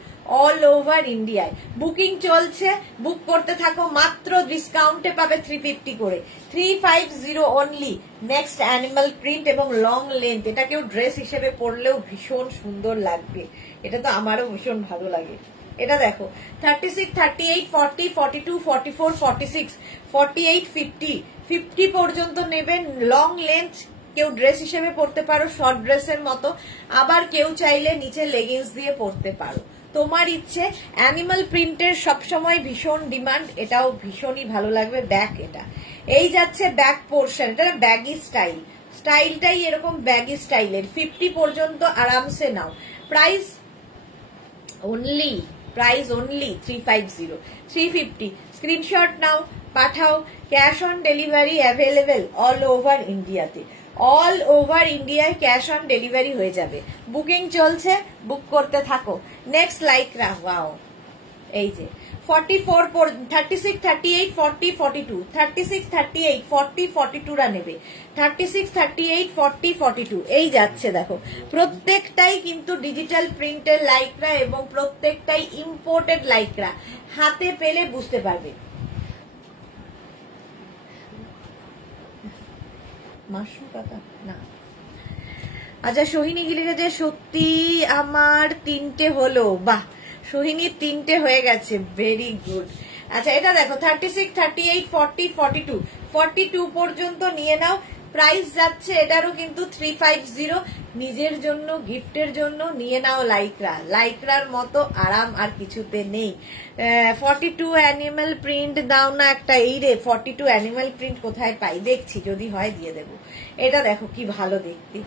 all over ইন্ডিয়ায়। বুকিং চলছে, বুক করতে থাকো। মাত্র ডিসকাউন্টে পাবে 350 করে, 350 অনলি। নেক্সট অ্যানিমাল প্রিন্ট এবং লং লেন্থ। এটা কেউ ড্রেস হিসেবে পরলেও ভীষণ সুন্দর লাগবে, এটা তো আমারও ভীষণ ভালো লাগে। এটা দেখো 36, 38, 40, 42, 44, 46, 48, 50, 50 পর্যন্ত নেবেন। লং লেন্থ কেউ ড্রেস হিসেবে পরতে পারো, শর্ট ড্রেসের মতো, আবার কেউ চাইলে নিচে লেগিংস দিয়ে পরতে পারো, তোমার ইচ্ছে। অ্যানিমাল প্রিন্টের সবসময় ভীষণ ডিমান্ড, এটাও ভীষণই ভালো লাগবে। ব্যাক, এটা এই যাচ্ছে ব্যাক পোর্শন, এটা ব্যাগি স্টাইল, স্টাইলটাই এরকম ব্যাগি স্টাইলের। 50 পর্যন্ত আরামসে নাও। Price only 350, 350। স্ক্রিনশট নাও, পাঠাও। Cash on delivery available all over ইন্ডিয়াতে। অল ওভার ইন্ডিয়ায় ক্যাশ অন ডেলিভারি হয়ে যাবে। বুকিং চলছে, বুক করতে থাকো। নেক্সট লাইকরা, ওয়াও, এই যে 44, 36, 38, 40, 42, 36, 38, 40, 42 রা নেবে। 36, 38, 40, 42 এই যাচ্ছে। দেখো প্রত্যেকটাই কিন্তু ডিজিটাল প্রিন্টের লাইকরা এবং প্রত্যেকটাই ইম্পোর্টেড লাইকরা। হাতে পেলে বুঝতে পারবে। মাশরুম পাতা না। আচ্ছা, সোহিনী কি লিখেছে, সত্যি আমার 3টে হলো। বাহ, সোহিনীর 3টে হয়ে গেছে, ভেরি গুড। আচ্ছা, এটা দেখো 36, 38, 40, 42, 42 পর্যন্ত নিয়ে নাও। প্রাইস যাচ্ছে এটারও কিন্তু 350। নিজের জন্য, গিফটের জন্য নিয়ে নাও লাইকরা। লাইকরার মতো আরাম আর কিছুতে নেই। 42 অ্যানিমাল প্রিন্ট দাও না একটা। এই রে 42 অ্যানিমাল প্রিন্ট কোথায় পাই, দেখছি, যদি হয় দিয়ে দেবো। এটা দেখো কি ভালো দেখতে,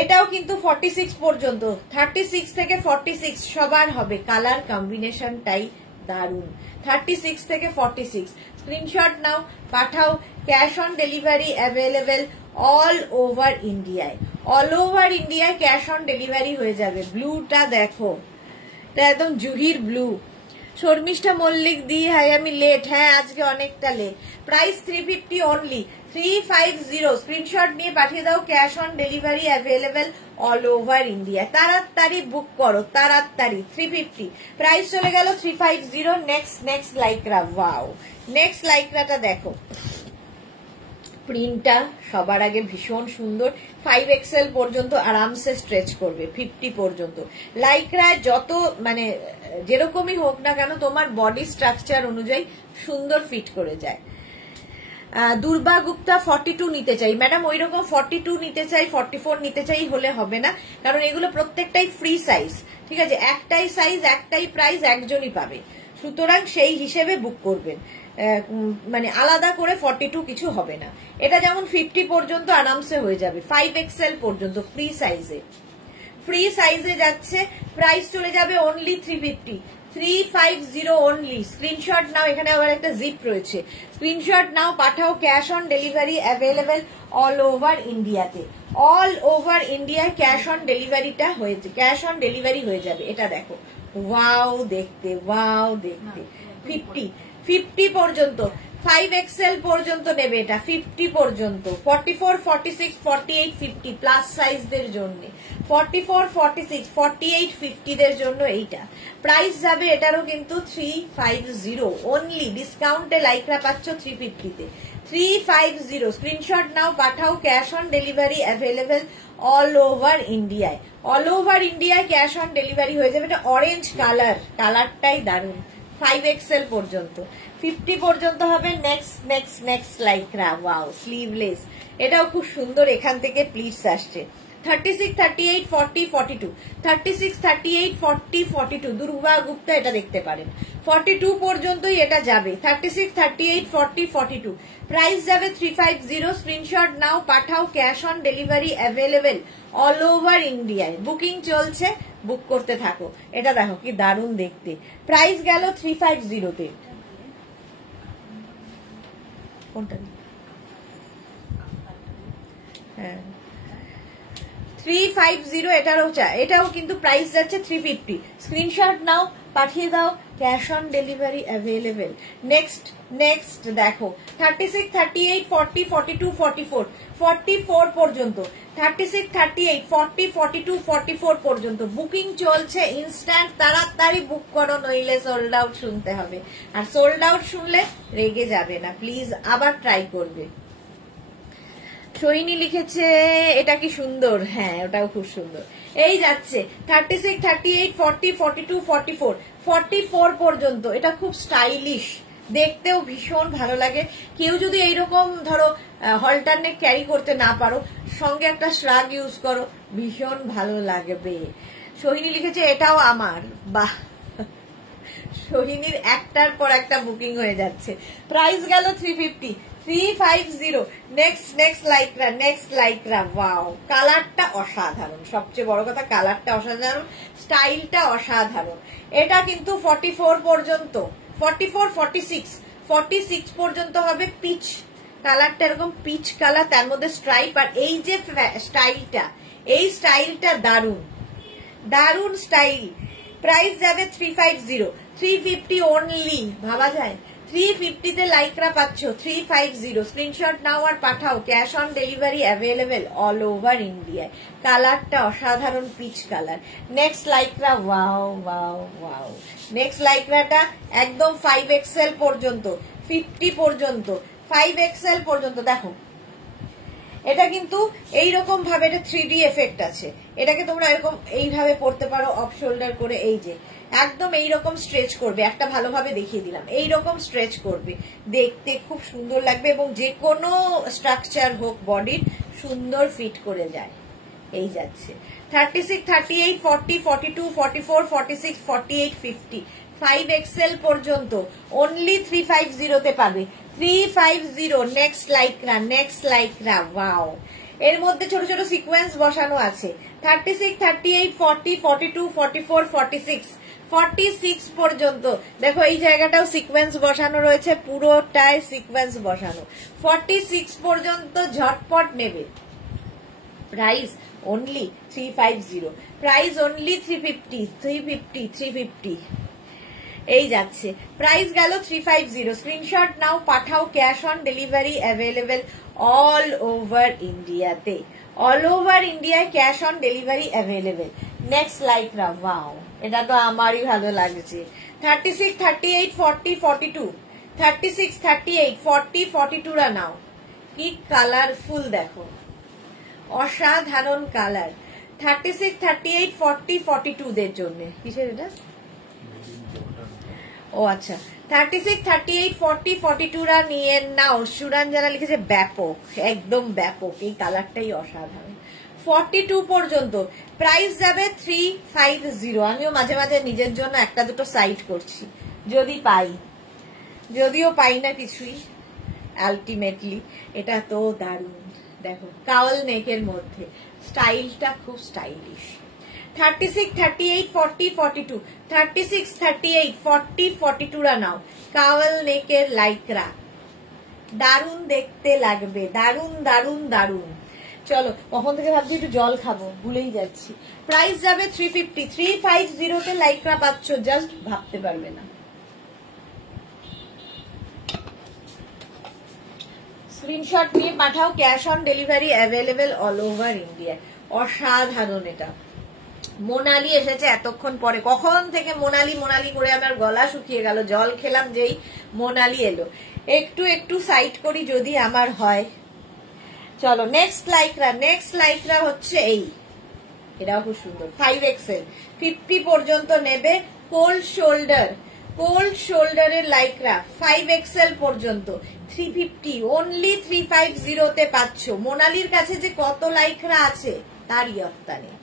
এটাও কিন্তু 46 পর্যন্ত। 36 থেকে 46 সবার হবে। কালার কম্বিনেশনটাই দারুন। 36 থেকে 46 স্ক্রিনশট নাও, পাঠাও। Cash on delivery available all over ইন্ডিয়ায়। অল ওভার ইন্ডিয়ায় ক্যাশ অন ডেলিভারি হয়ে যাবে। ব্লুটা দেখো, এটা একদম জুহির ব্লু। শর্মিষ্ঠা মল্লিক দি, হাই আমি লেট। হ্যাঁ, আজকে অনেকটা লেট। Price 350 only, 350। স্ক্রিনশট নিয়ে পাঠিয়ে দাও। Cash on delivery available all over India. তাড়াতাড়ি বুক করো, তাড়াতাড়ি। 350 প্রাইস চলে গেল 350। নেক্সট লাইকরা, ওয়াও, নেক্সট লাইকরাটা দেখো। প্রিন্টটা সবার আগে ভীষণ সুন্দর। 5XL পর্যন্ত আরামসে স্ট্রেচ করবে, 50 পর্যন্ত। লাইকরা যত মানে যেরকমই হোক না কেন, তোমার বডি স্ট্রাকচার অনুযায়ী সুন্দর ফিট করে যায়। দুর্বা গুপ্তা 42 নিতে চাই। ম্যাডাম ওই রকম 42 নিতে চাই, 44 নিতে চাই হলে হবে না, কারণ এগুলো প্রত্যেকটাই ফ্রি সাইজ, ঠিক আছে? একটাই সাইজ, একটাই প্রাইস, একজনই পাবে, সুতরাং সেই হিসেবে বুক করবেন। মানে আলাদা করে 42 কিছু হবে না। এটা যেমন 50 পর্যন্ত আরামসে হয়ে যাবে, 5XL পর্যন্ত ফ্রি সাইজে। ফ্রি সাইজে যাচ্ছে, প্রাইস চলে যাবে অনলি 350, 350 অনলি। স্ক্রিনশট নাও, এখানে আবার একটা জিপ রয়েছে, স্ক্রিনশট নাও, পাঠাও। Cash on delivery available all over ইন্ডিয়াতে। অল ওভার ইন্ডিয়ায় ক্যাশ অন ডেলিভারিটা হয়েছে, ক্যাশ অন ডেলিভারি হয়ে যাবে। এটা দেখো, ওয়াও দেখতে, ওয়াও দেখতে। 50 পর্যন্ত, 5XL পর্যন্ত নেবে এটা, 50 পর্যন্ত। 44, 46, 48, 50 প্লাস সাইজদের জন্য, 44, 46, 48, 50 দের জন্য এইটা। প্রাইস যাবে এটারও কিন্তু 350 অনলি। ডিসকাউন্টে লাইকরা পাচ্ছ 350 তে, 350। স্ক্রিনশট নাও, পাঠাও। Cash on delivery available all over ইন্ডিয়ায়। অল ওভার ইন্ডিয়ায় ক্যাশ অন ডেলিভারি হয়ে যাবে। এটা অরেঞ্জ কালার, কালারটাই দারুন। 5XL পর্যন্ত, 50 পর্যন্ত হবে। নেক্সট লাইকরা, ওয়াও, স্লিভলেস, এটাও খুব সুন্দর। এখান থেকে প্লিটস আসছে। 36, 38, 40, 42, 36, 38, 40, 42 দুর্গা গুপ্তা এটা দেখতে পারেন। 42 পর্যন্তই এটা যাবে। 36, 38, 40, 42 প্রাইস যাবে 350। স্ক্রিনশট নাও, পাঠাও। Cash on delivery available all over ইন্ডিয়ায়। বুকিং চলছে, বুক করতে থাকো। এটা দেখো কি দারুণ দেখতে। প্রাইস গেল 350 তে। কোনটা? হ্যাঁ 350 এটাও কিন্তু প্রাইস যাচ্ছে 350। স্ক্রিনশট নাও, পাঠিয়ে দাও, cash on delivery available. Next দেখো 36, 38, 40, 42, 44, 44 পর্যন্ত, 36, 38, 40, 42, 44 পর্যন্ত বুকিং চলছে। ইনস্ট্যান্ট তাড়াতাড়ি বুক করো, নইলে সোল্ড আউট শুনতে হবে। আর সোল্ড আউট শুনলে রেগে যাবে না প্লিজ, আবার ট্রাই করবে। সোহিনী লিখেছে এটা কি সুন্দর, হ্যাঁ ওটাও খুব সুন্দর। এই যাচ্ছে 36, 38, 40, 42, 44, 44 পর্যন্ত। এটা খুব স্টাইলিশ, দেখতেও ভীষণ ভালো লাগে। কেউ যদি এইরকম ধরো হলটারনেক ক্যারি করতে না পারো, সঙ্গে একটা শ্রাগ ইউজ করো, ভীষণ ভালো লাগবে। সোহিনী লিখেছে এটাও আমার, বাহ। সোহিনীর একটার পর একটা বুকিং হয়ে যাচ্ছে। প্রাইস গেল 350, 350। নেক্সট লাইক্রা, ওয়াও, কালারটা অসাধারণ, সবচেয়ে বড় কথা কালারটা অসাধারণ, স্টাইলটা অসাধারণ। এটা কিন্তু 44 পর্যন্ত, 44, 46 পর্যন্ত হবে। পিচ কালারটা এরকম পিচ কালার, তার মধ্যে স্ট্রাইপ। আর এই যে স্টাইলটা, এই স্টাইলটা দারুন স্টাইল। প্রাইস যাবে 350, 350 অনলি, ভাবা যায় 350 তে লাইক্রা পাচ্ছ, 350। স্ক্রিনশট নাও আর পাঠাও, cash on delivery available all over ইন্ডিয়ায়। কালারটা অসাধারণ peach colour. Next Lycra, wow. Next লাইক্রাটা একদম 5XL পর্যন্ত, 50 পর্যন্ত, 5XL পর্যন্ত। দেখো এটা কিন্তু এইরকম ভাবে, এটা 3D এফেক্ট আছে। এটাকে তোমরা এরকম এইভাবে পড়তে পারো, অফ শোল্ডার করে, এই যে একদম এইরকম স্ট্রেচ করবে। একটা ভালোভাবে দেখিয়ে দিলাম, এইরকম স্ট্রেচ করবে, দেখতে খুব সুন্দর লাগবে এবং যে কোনো স্ট্রাকচার হোক বডির সুন্দর ফিট করে যায়। এই যাচ্ছে 36, 38, 40, 42, 44, 46, 48, 50, 5XL পর্যন্ত অনলি 350 তে পাবে, 350। Next Lycra, wow. এর মধ্যে ছোট ছোট সিকোয়েন্স বসানো আছে। 36, 38, 40, 42, 44, 46, 46 পর্যন্ত। দেখো এই জায়গাটাও সিকোয়েন্স বসানো রয়েছে, পুরোটাই সিকোয়েন্স বসানো। 46 পর্যন্ত ঝটপট নেবে। Price only 350, price only 350। এই যাচ্ছে, প্রাইস গেল 350। স্ক্রিনশট নাও, পাঠাও, cash on delivery available all over ইন্ডিয়াতে, অল ওভার ইন্ডিয়ায় cash on delivery available. Next Lycra, wow, এটা তো আমারই ভালো লাগছে। 36, 38, 40, 42, 36, 38, 40, 42 রা নাও। কি কালারফুল দেখো, অসাধারণ কালার। 36, 38, 40, 42 দের জন্য। কিসের এটা? ও আচ্ছা, 36, 38, 40, 42 রা নিয়ে নাও। সুরাঞ্জনা লিখেছে ব্যাপক, একদম ব্যাপক, এই কালারটাই অসাধারণ। 42 পর্যন্ত প্রাইস যাবে 350। আমিও মাঝে মাঝে নিজের জন্য একটা দুটো সাইড করছি, যদি পাই, যদিও পাই না কিছুই আলটিমেটলি। এটা তো দারুণ, দেখো কাওয়াল নেকের মধ্যে, স্টাইলটা খুব স্টাইলিশ। 36, 38, 40, 42, 36, 38, 40, 42 রা নাও। কাওয়াল নেকের লাইক্রা, দারুণ দেখতে লাগবে, দারুণ। চলো, কখন থেকে ভাবছি একটু জল খাবো, ভুলেই যাচ্ছি। প্রাইস যাবে 350, 350 তে লাইক্রা পাচ্ছ, জাস্ট ভাবতে পারবে না। স্ক্রিনশট নিয়ে পাঠাও, cash on delivery available all over India. অসাধারণ। এটা মোনালি এসেছে এতক্ষণ পরে, কখন থেকে মোনালি করে আমার গলা শুকিয়ে গেল, জল খেলাম যেই মোনালি এলো। একটু সাইড করি যদি আমার হয়। চলো নেক্সট লাইক্রা হচ্ছে এই, এটাও খুব সুন্দর, 5XL, 50 পর্যন্ত নেবে। কোল্ড শোল্ডারের লাইক্রা 5XL পর্যন্ত 350, অনলি 350 তে পাচ্ছ। মোনালির কাছে যে কত লাইক্রা আছে তার ইয়ত্তা নেই।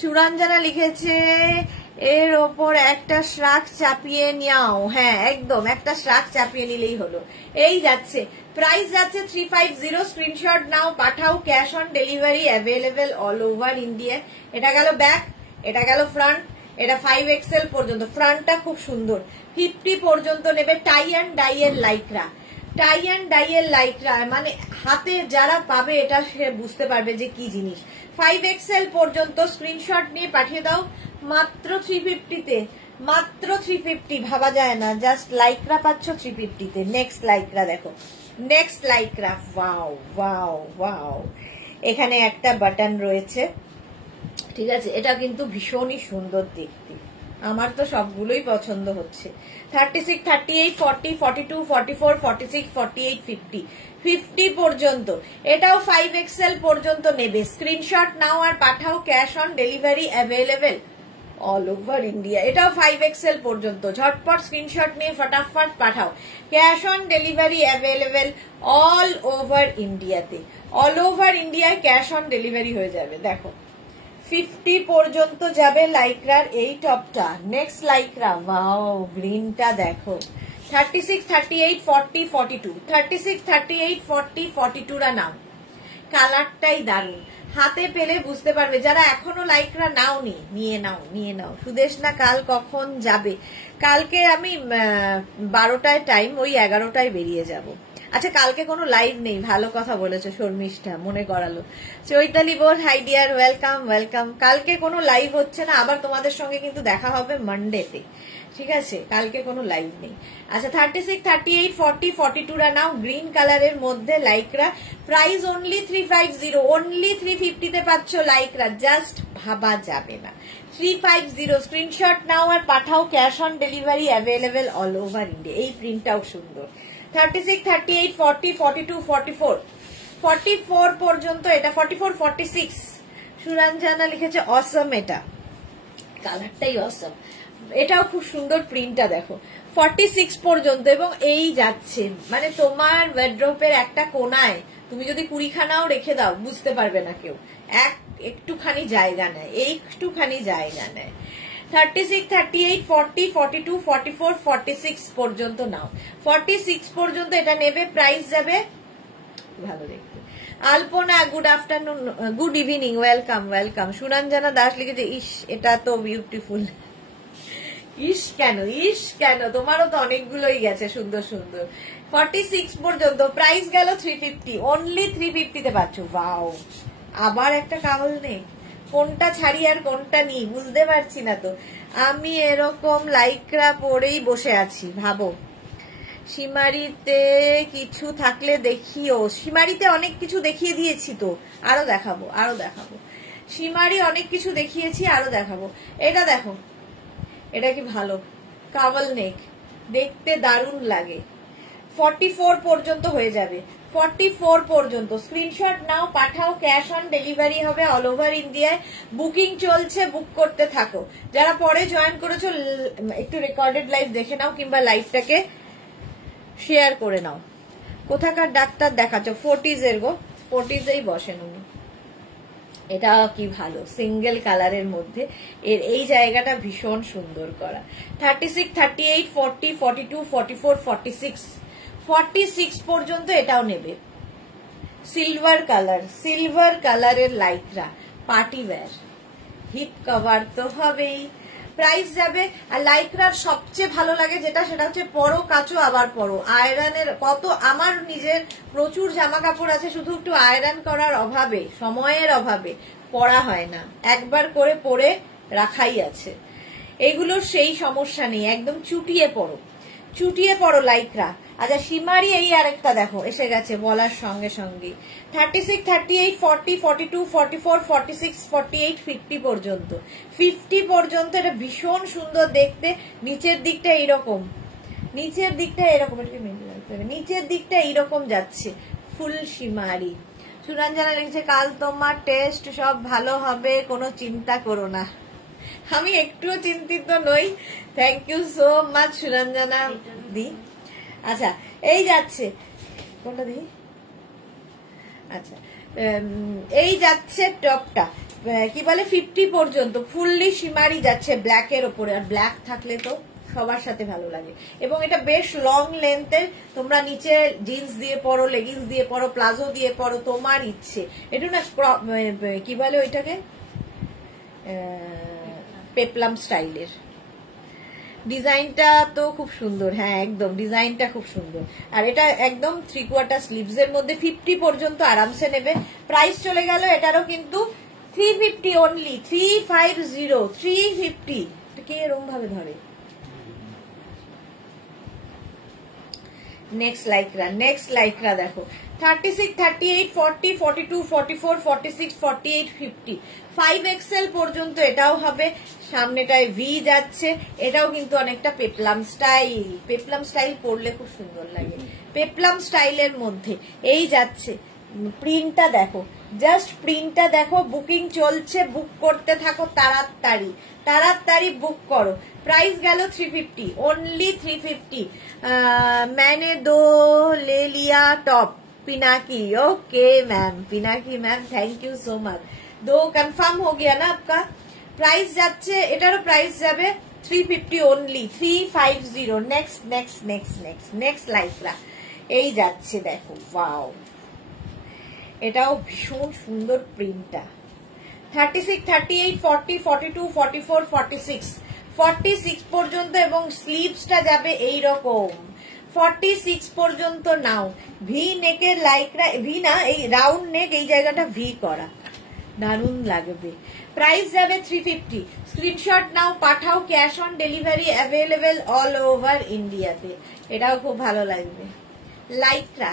সুরঞ্জনা লিখেছে এর ওপর একটা শ্রাক চাপিয়ে নাও। হ্যাঁ একদম, একটা শ্রাক চাপিয়ে নিলেই হলো। এই যাচ্ছে, প্রাইস যাচ্ছে 350। স্ক্রিনশট নাও, পাঠাও, cash on delivery available all over India. এটা গেল ব্যাক, এটা গেল ফ্রন্ট। এটা 5XL পর্যন্ত, ফ্রন্টটা খুব সুন্দর। 50 পর্যন্ত নেবে। টাই অ্যান্ড ডাই এর লাইক্রা, টাই অ্যান্ড ডাই এর লাইকরা, মানে হাতে যারা পাবে এটা সে বুঝতে পারবে যে কি জিনিস। 5XL পর্যন্ত স্ক্রিনশট নিয়ে পাঠিয়ে দাও মাত্র 350-তে, মাত্র 350, ভাবা যায় না। জাস্ট লাইকরা পাচ্ছ 350-তে। নেক্সট লাইকরা দেখো, next Lycra, wow wow wow. এখানে একটা বাটন রয়েছে, ঠিক আছে, এটা কিন্তু ভীষণই সুন্দর দেখতে, আমার তো সবগুলোই পছন্দ হচ্ছে। 36, 38, 40, 42, 44, 46, 48, 50, 50 পর্যন্ত। এটাও 5XL পর্যন্ত নেবে। স্ক্রিনশট নাও আর পাঠাও, cash on delivery available all over India. এটাও 5XL পর্যন্ত। ঝটপট স্ক্রিনশট নিয়ে ফটাফট পাঠাও, cash on delivery available all over ইন্ডিয়াতে। অল ওভার ইন্ডিয়ায় ক্যাশ অন ডেলিভারি হয়ে যাবে। দেখো 50 পর্যন্ত যাবে লাইক্রার এই টপটা। নেক্সট লাইক্রা, ওয়াও গ্রিনটা দেখো। 36, 38, 40, 42, 36, 38, 40, 42 রা নাও। কালারটাই দারুণ, হাতে পেলে বুঝতে পারবে। যারা এখনো লাইক্রা নাওনি, নিয়ে নাও, নিয়ে নাও। সুদেশনা কাল কখন যাবে? কালকে আমি 12টায় টাইম, ওই 11টায় বেরিয়ে যাব। আচ্ছা কালকে কোনো লাইভ নেই, ভালো কথা বলেছো শর্মিষ্ঠা, মনে করালো। চৈতালি বোন হাই ডিয়ার, ওয়েলকাম ওয়েলকাম। কালকে কোনো লাইভ হচ্ছে না, আবার তোমাদের সঙ্গে কিন্তু দেখা হবে মানডেতে, ঠিক আছে? কালকে কোনো লাইভ নেই। আচ্ছা 36, 38, 40, 42 রা নাও। গ্রিন কালারের মধ্যে লাইকরা, প্রাইস অনলি 350, অনলি 350-তে পাচ্ছ লাইকরা, জাস্ট ভাবা যাবে না। 350 স্ক্রিনশট নাও আর পাঠাও, cash on delivery available all over India. এই প্রিন্টটাও সুন্দর। 36, 38, 40, 42, 44, 44 পর্যন্ত এটা। 44, 46 সুরঞ্জনা লিখেছে অসম, এটা কালারটাই অসম। এটাও খুব সুন্দর, প্রিন্টটা দেখো। 46 পর্যন্ত এবং এই যাচ্ছে, মানে তোমার ওয়ার্ড্রোপের একটা কোনায় তুমি যদি 20খানাও রেখে দাও বুঝতে পারবে না কেউ, একটুখানি জায়গা নেয়, একটুখানি জায়গা নেয়। 36, 38, 40, 42, 44, 46 পর্যন্ত নাও। 46 পর্যন্ত এটা নেবে, প্রাইস যাবে ভালো দেখতে। Alpana good afternoon, good evening, welcome welcome. Suranjana Das লিখেছে ইস এটা তো বিউটিফুল। ইস কেন, ইস কেন, তোমারও তো অনেকগুলোই গেছে সুন্দর সুন্দর। 46 পর্যন্ত, প্রাইস গেল 350, অনলি 350-তে পাচ্ছ। ওয়াও, আবার একটা কাগজ নেই, কোনটা ছাড়ি আর কোনটা নিই বুঝতে পারছি না তো। আমি এরকম লাইকরা পরেই বসে আছি, ভাবো। সীমারিতে কিছু থাকলে দেখিও। সীমারিতে অনেক কিছু দেখিয়ে দিয়েছি তো, আরো দেখাবো, আরো দেখাবো। সীমারি অনেক কিছু দেখিয়েছি, আরো দেখাবো। এটা দেখো, এটা কি ভালো, কাভাল নেক, দেখতে দারুণ লাগে। 44 পর্যন্ত হয়ে যাবে, 44 পর্যন্ত। স্ক্রিনশট নাও পাঠাও, ক্যাশ অন ডেলিভারি হবে অল ওভার ইন্ডিয়ায়। বুকিং চলছে, বুক করতে থাকো। যারা পরে জয়েন করেছো একটু রেকর্ডেড লাইভ দেখে নাও, কিংবা লাইভটাকে শেয়ার করে নাও। কোথাকার ডাক্তার দেখাচ্ছ? 40s-এর গো, 40s-এই বসেন উনি। এটা কি ভালো, সিঙ্গেল কালারের মধ্যে এর এই জায়গাটা ভীষণ সুন্দর করা। 36, 38, 40, 42, 44, 46, 46 পর্যন্ত এটাও নেবে। সিলভার কালার, সিলভার কালারের লাইকরা, পার্টি ওয়্যার, হিপ কভার তো হবেই। প্রাইস যাবে। আর লাইকরার সবচেয়ে ভালো লাগে যেটা, সেটা হচ্ছে পরো কাচো আবার পরো। আয়রনের কত, আমার নিজের প্রচুর জামা কাপড় আছে, শুধু একটু আয়রন করার অভাবে, সময়ের অভাবে পরা হয় না, একবার করে পরে রাখাই আছে। এগুলোর সেই সমস্যা নেই, একদম চুটিয়ে পড়ো, চুটিয়ে পড়ো লাইকরা। আচ্ছা সীমারি এই আরেকটা দেখো এসে গেছে বলার সঙ্গে সঙ্গে। 36, 38, 40, 42, 44, 46, 48, 50 পর্যন্ত। 50 পর্যন্ত এটা ভীষণ সুন্দর দেখতে। নিচের দিকটা এইরকম, নিচের দিকটা এরকম, নিচের দিকটা এইরকম যাচ্ছে, ফুল সীমারি। সুরঞ্জনা লিখছে কাল তোমার টেস্ট সব ভালো হবে, কোনো চিন্তা করো না। আমি একটুও চিন্তিত নই। Thank you so much Suranjana দি। আচ্ছা এই যাচ্ছে, কোনটা দি? আচ্ছা এই যাচ্ছে টপটা, কি বলে 50 পর্যন্ত ফুললি সীমারি যাচ্ছে ব্ল্যাকের ওপরে। আর ব্ল্যাক থাকলে তো সবার সাথে ভালো লাগে। এবং এটা বেশ লং লেন্থের, তোমরা নিচে জিন্স দিয়ে পরো, লেগিংস দিয়ে পরো, প্লাজো দিয়ে পরো, তোমার ইচ্ছে। এটা না কি বলে ওইটাকে, পেপলাম স্টাইলের। ডিজাইনটা তো খুব সুন্দর, হ্যাঁ একদম ডিজাইনটা খুব সুন্দর। আর এটা একদম 3/4 স্লিভস এর মধ্যে 50 পর্যন্ত আরামসে নেবে। প্রাইস চলে গেল এটারও কিন্তু 350 অনলি, 350, 350। কে এরকম ভাবে ধরে? নেক্সট লাইকরা দেখো 36, 38, 40, 42, 44, 46, 48, 50, 5XL পর্যন্ত এটাও হবে। সামনেটায় ভি যাচ্ছে, এটাও কিন্তু অনেকটা পেপলাম স্টাইল পরলে খুব সুন্দর লাগে। পেপলাম স্টাইলের মধ্যে এই যাচ্ছে। প্রিন্টটা দেখো, জাস্ট প্রিন্টটা দেখো। বুকিং চলছে, বুক করতে থাকো তাড়াতাড়ি বুক করো। प्राइस गया 350 ओनली 350। मैंने 2 ले लिया top Pinaki. Okay ma'am, Pinaki ma'am thank you so much. 2 confirm हो गया ना आपका। प्राइस যাচ্ছে এটারও প্রাইস যাবে 350 ओनली 350। নেক্সট লাইকরা এই যাচ্ছে দেখো, ওয়াও এটাও ভীষণ সুন্দর প্রিন্টটা। 36, 38, 40, 42, 44, 46, 46 পর্যন্ত এবং স্লিভসটা যাবে এই রকম 46 পর্যন্ত। নাও ভি নেকের লাইকরা, ভি না এই রাউন্ড নেক, এই জায়গাটা ভি করা, দারুণ লাগবে। প্রাইস যাবে 350। স্ক্রিনশট নাও, পাঠাও, cash on delivery available all over ইন্ডিয়াতে। এটাও খুব ভালো লাগবে। লাইকরা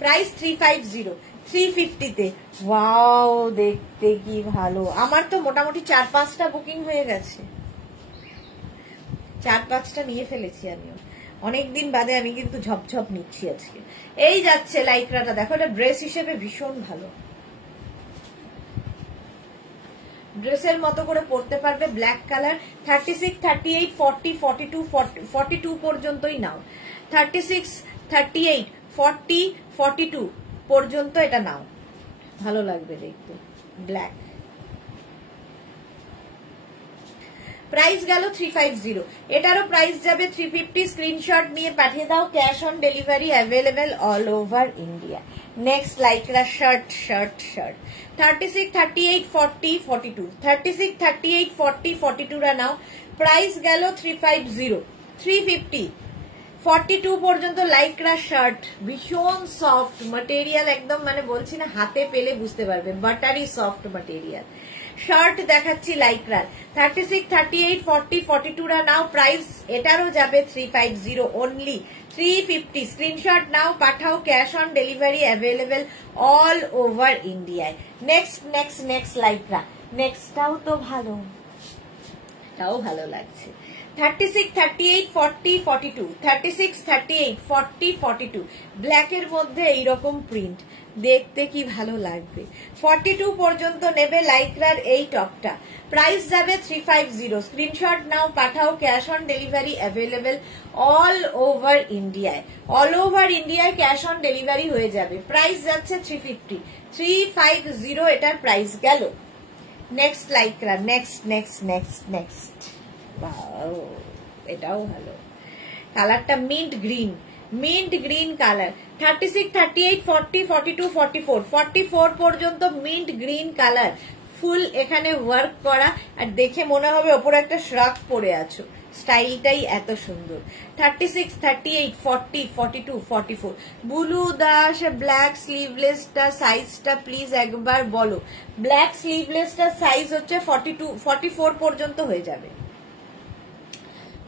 প্রাইস 350, 350-তে। ওয়াও দেখতে কি ভালো। আমার তো মোটামুটি 4-5টা বুকিং হয়ে গেছে, 4-5টা নিয়ে ফেলেছি আমিও। অনেকদিন বাদে আমি কিন্তু ঝপঝপ নিচ্ছি আজকে। এই যাচ্ছে লাইকরাটা দেখো, এটা ড্রেস হিসেবে ভীষণ ভালো, ড্রেসের মতো করে পরতে পারবে। Black colour. 36, 38, 40, 42, 42 পর্যন্তই নাও। 36, 38, 40, 42 পর্যন্ত এটা নাও, ভালো লাগবে দেখতে। ব্ল্যাক। প্রাইস গেল 350। এটারও প্রাইস যাবে 350। স্ক্রিনশট নিয়ে পাঠিয়ে দাও, cash on delivery available all over India. Next Lycra shirt 36, 38, 40, 42, 36, 38, 40, 42 রা নাও। প্রাইস গেল 350, 350। 42 পর্যন্ত লাইকরা শার্ট, ভীষণ সফট ম্যাটেরিয়াল একদম, মানে বলছি না হাতে পেলে বুঝতে পারবে, বাটারি সফট ম্যাটেরিয়াল। শার্ট দেখাচ্ছি লাইকরার। 36, 38, 40, 42 রা নাও। প্রাইস এটারও যাবে 350 অনলি 350। স্ক্রিনশট নাও, পাঠাও, cash on delivery available all over ইন্ডিয়ায়। নেক্সট লাইকরা। নেক্সটটাও তো ভালো, এটাও ভালো লাগছে। 36, 38, 40, 42, 36, 38, 40, 42 ব্ল্যাকের মধ্যে এইরকম প্রিন্ট, দেখতে কি ভালো লাগবে। 42 পর্যন্ত নেবে লাইকরার এই টপটা। প্রাইস যাবে 350। স্ক্রিনশট নাও, পাঠাও, cash on delivery available all over ইন্ডিয়ায়। অল ওভার ইন্ডিয়ায় ক্যাশ অন ডেলিভারি হয়ে যাবে। প্রাইস যাচ্ছে 350, 350 এটার প্রাইস গেল। Next Lycra. নেক্সট এটাও ভালো কালারটা, মিন্ট গ্রিন কালার। 36, 38, 40, 42, 44, 44 পর্যন্ত মিন্ট গ্রিন কালার, ফুল এখানে ওয়ার্ক করা, আর দেখে মনে হবে ওপরে একটা শ্রাক পরে আছো, স্টাইলটাই এত সুন্দর। 36, 38, 40, 42, 44 ব্লু দাস। ব্ল্যাক স্লিভলেসটা সাইজটা প্লিজ একবার বলো। ব্ল্যাক স্লিভলেসটা সাইজ হচ্ছে 42, 44 পর্যন্ত হয়ে যাবে।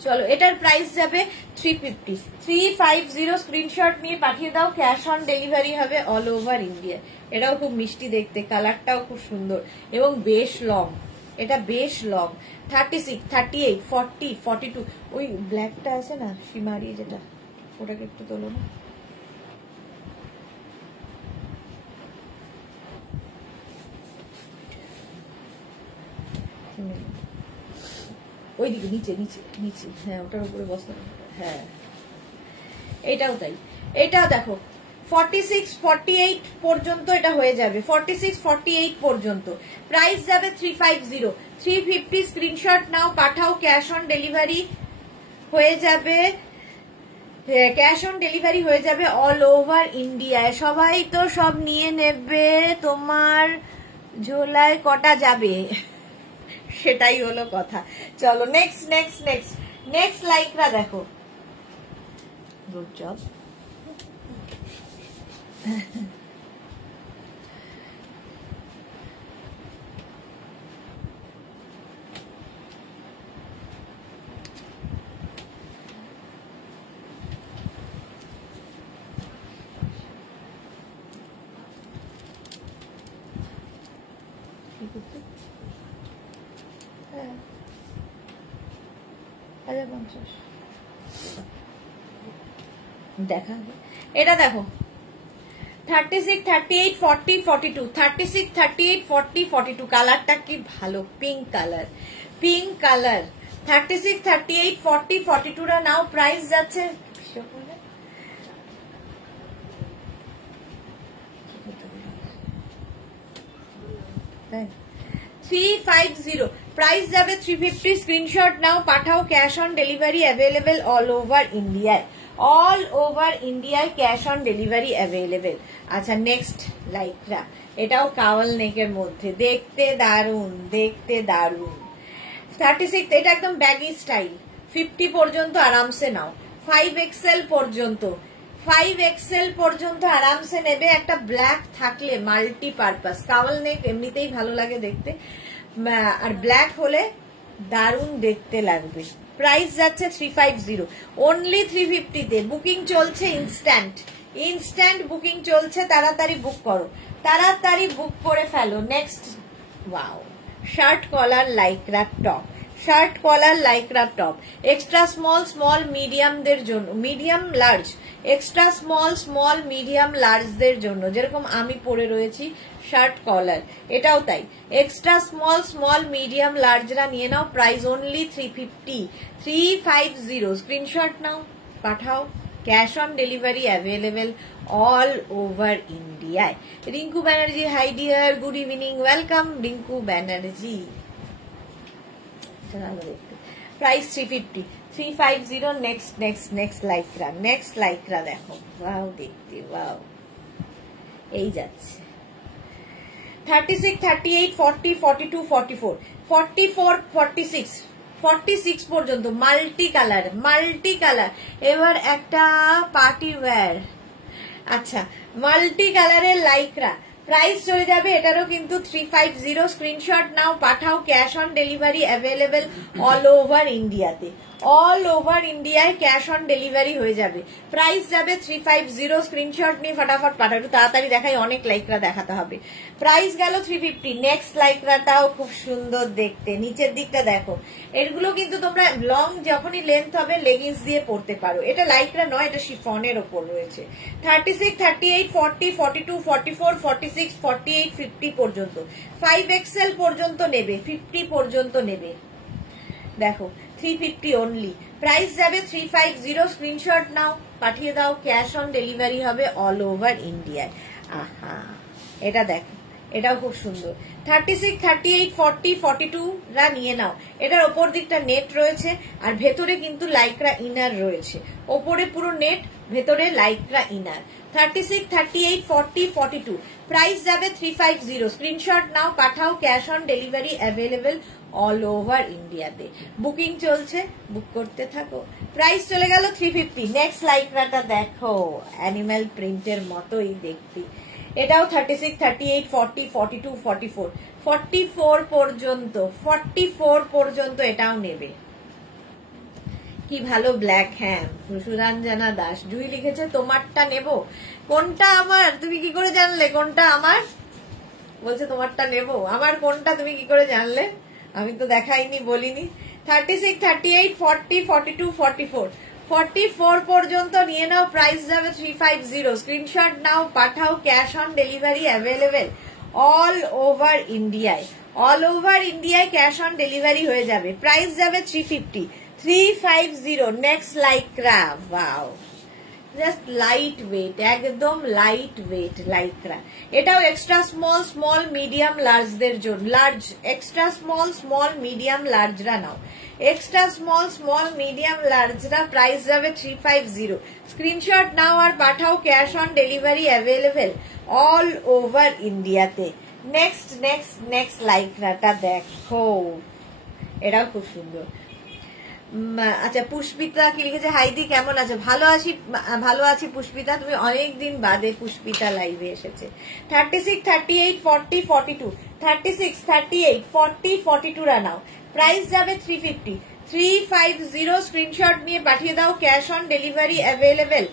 চলো এটার প্রাইস যাবে 350, 350। স্ক্রিনশট নিয়ে পাঠিয়ে দাও, ক্যাশ অন ডেলিভারি হবে অল ওভার ইন্ডিয়া। এটাও খুব মিষ্টি দেখতে, কালারটাও খুব সুন্দর এবং বেশ লং, এটা বেশ লং। 36, 38, 40, 42 ওই ব্ল্যাকটা আছে না সীমারি, যেটা ওটাকে একটু তোলো না। ওইদিকে নিচে হ্যাঁ, ওটার উপরে বসতে, হ্যাঁ এটাও তাই। এটাও দেখো 46, 48 পর্যন্ত এটা হয়ে যাবে। 46, 48 পর্যন্ত প্রাইস যাবে 350, 350। স্ক্রিনশট নাও, পাঠাও, ক্যাশ অন ডেলিভারি হয়ে যাবে, ক্যাশ অন ডেলিভারি হয়ে যাবে অল ওভার ইন্ডিয়ায়। সবাই তো সব নিয়ে নেবে, তোমার ঝোলায় কটা যাবে সেটাই হলো কথা। চলো নেক্সট নেক্সট নেক্সট নেক্সট লাইকরা দেখো, গুড জব। দেখা এটা দেখো 36, 38, 40, 42, 36, 38, 40, 42 কালারটা কি ভালো, পিঙ্ক কালার, পিঙ্ক কালার। 36, 38, 40, 42 রা নাও, প্রাইস যাচ্ছে 350, প্রাইস যাবে 350। স্ক্রিনশট নাও, পাঠাও, cash on delivery available all over ইন্ডিয়ায়, অল ওভার ইন্ডিয়ায় ক্যাশ অন ডেলিভারি অ্যাভেলেবেল। আচ্ছা নেক্সট লাইকরা, এটাও কাওয়াল নেকের মধ্যে, দেখতে দারুন, দেখতে দারুন। 36, এটা একদম ব্যাগি স্টাইল, 50 পর্যন্ত আরামসে নাও, 5XL পর্যন্ত, 5XL পর্যন্ত আরামসে নেবে। একটা ব্ল্যাক থাকলে মাল্টি পারপাস, কাওয়াল নেক এমনিতেই ভালো লাগে দেখতে, আর ব্ল্যাক হলে দারুন দেখতে লাগবে। প্রাইস যাচ্ছে 350, অনলি 350 তে। বুকিং চলছে ইনস্ট্যান্ট, ইনস্ট্যান্ট বুকিং চলছে, তাড়াতাড়ি বুক করো, তাড়াতাড়ি বুক করে ফেলো। Next, wow, shirt collar Lycra top, shirt collar Lycra top, extra small small মিডিয়ামদের জন্য, medium large, extra small small medium লার্জদের জন্য, যেরকম আমি পরে রয়েছি শার্ট কলার, এটাও তাই, এক্সট্রা স্মল স্মল মিডিয়াম লার্জরা নিয়ে নাও। Price only 350, 350। স্ক্রিনশট নাও, পাঠাও, cash on delivery available all over ইন্ডিয়ায়। Rinku Banerjee, hi dear, good evening, welcome Rinku Banerjee. Price 350, 350। Next next next Lycra, next লাইকরা দেখো, ওয়াও দেখতে, ওয়াও, এই যাচ্ছে 36, 38, 40, 42, 44, 44, 46, 46 পর্যন্ত মাল্টি কালার, মাল্টি কালার। এবার একটা পার্টি ওয়্যার, আচ্ছা মাল্টি কালারের লাইকরা, প্রাইস চলে যাবে এটারও কিন্তু 350। স্ক্রিনশট নাও, পাঠাও, cash on delivery available all over ইন্ডিয়াতে, অল ওভার ইন্ডিয়ায় ক্যাশ অন ডেলিভারি হয়ে যাবে। প্রাইস যাবে 350। স্ক্রিনশট নিয়ে ফটাফট পাঠাও, একটু তাড়াতাড়ি দেখাই, অনেক লাইকরা দেখাতে হবে। প্রাইস গেল 350। নেক্সট লাইকরাটাও খুব সুন্দর দেখতে, নিচের দিকটা দেখো, এগুলো কিন্তু তোমরা লং যখনই লেন্থ হবে লেগিংস দিয়ে পরতে পারো। এটা লাইকরা নয়, এটা শিফনের ওপর রয়েছে। 36, 38, 40, 42, 44, 46, 48, 50 পর্যন্ত, 5XL পর্যন্ত নেবে, 50 পর্যন্ত নেবে। দেখো 350 অনলি, প্রাইস যাবে 350। স্ক্রিনশট নাও, পাঠিয়ে দাও, ক্যাশ অন ডেলিভারি হবে অল ওভার ইন্ডিয়ায়। আহা, এটা দেখো, এটাও খুব সুন্দর। 36, 38, 40, 42 রা নিয়ে নাও। এটার ওপর দিকটা নেট রয়েছে, আর ভেতরে কিন্তু লাইকরা ইনার রয়েছে, ওপরে পুরো নেট, ভেতরে লাইকরা ইনার। 36, 38, 40, 42, প্রাইস যাবে 350। স্ক্রিনশট নাও, পাঠাও, cash on delivery available all over ইন্ডিয়াতে। বুকিং চলছে, বুক করতে থাকো। প্রাইস চলে গেল 350। নেক্সট লাইকরাটা দেখো, অ্যানিম্যাল প্রিন্টের মতোই দেখতে, এটাও 36, 38, 40, 42, 44, 44 পর্যন্ত, 44 পর্যন্ত এটাও নেবে। কি ভালো ব্ল্যাক, হ্যাঁ সুরাঞ্জনা দাস জুই লিখেছে তোমারটা নেব, কোনটা আমার, তুমি কি করে জানলে কোনটা আমার? বলছে তোমারটা নেব, আমার কোনটা তুমি কি করে জানলে? আমি তো দেখাইনি, বলিনি। 36, 38, 40, 42, 44, 44 পর্যন্ত নিয়ে নাও। প্রাইস যাবে 350। স্ক্রিনশট নাও, পাঠাও, cash on delivery available all over ইন্ডিয়ায়, অল ওভার ইন্ডিয়ায় ক্যাশ অন ডেলিভারি হয়ে যাবে। প্রাইস যাবে 350, 350। Next Lycra, wow, just light weight, একদম লাইট ওয়েট লাইকরা। এটাও এক্সট্রা স্মল স্মল মিডিয়াম লার্জদের জন্য, large, extra small small medium লার্জরা নাও, এক্সট্রা স্মল স্মল মিডিয়াম লার্জরা। প্রাইস যাবে 350। স্ক্রিনশট নাও আর পাঠাও, cash on delivery available all over ইন্ডিয়াতে। নেক্সট নেক্সট নেক্সট লাইকরাটা দেখো, এটাও খুব সুন্দর। আচ্ছা পুষ্পিতা কি লিখেছে, হাইদি কেমন আছে? ভালো আছি পুষ্পিতা, তুমি অনেকদিন বাদে পুষ্পিতা লাইভে এসেছে। 36, 38, 40, 42, 36, 38, 40, 42 রা নাও, প্রাইস যাবে 350, 350 স্ক্রিনশট নিয়ে পাঠিয়ে দাও, cash on delivery available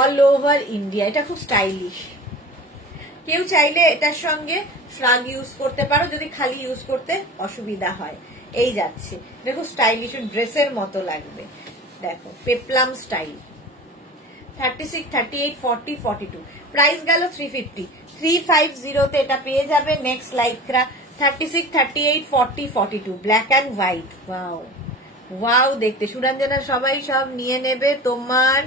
all over India. এটা খুব স্টাইলিশ, কেউ চাইলে এটার সঙ্গে শ্রাগ ইউজ করতে পারো যদি খালি ইউজ করতে অসুবিধা হয়। এই যাচ্ছে, দেখো স্টাইলিশ ড্রেসের মতো লাগবে, দেখো পেপলাম স্টাইল। 36, 38, 40, 42 প্রাইস গেল 350, 350 তে এটা পেয়ে যাবে। Next Lycra 36, 38, 40, 42 black and white. Wow wow দেখতে সুরঞ্জনা, সবাই সব নিয়ে নেবে। তোমার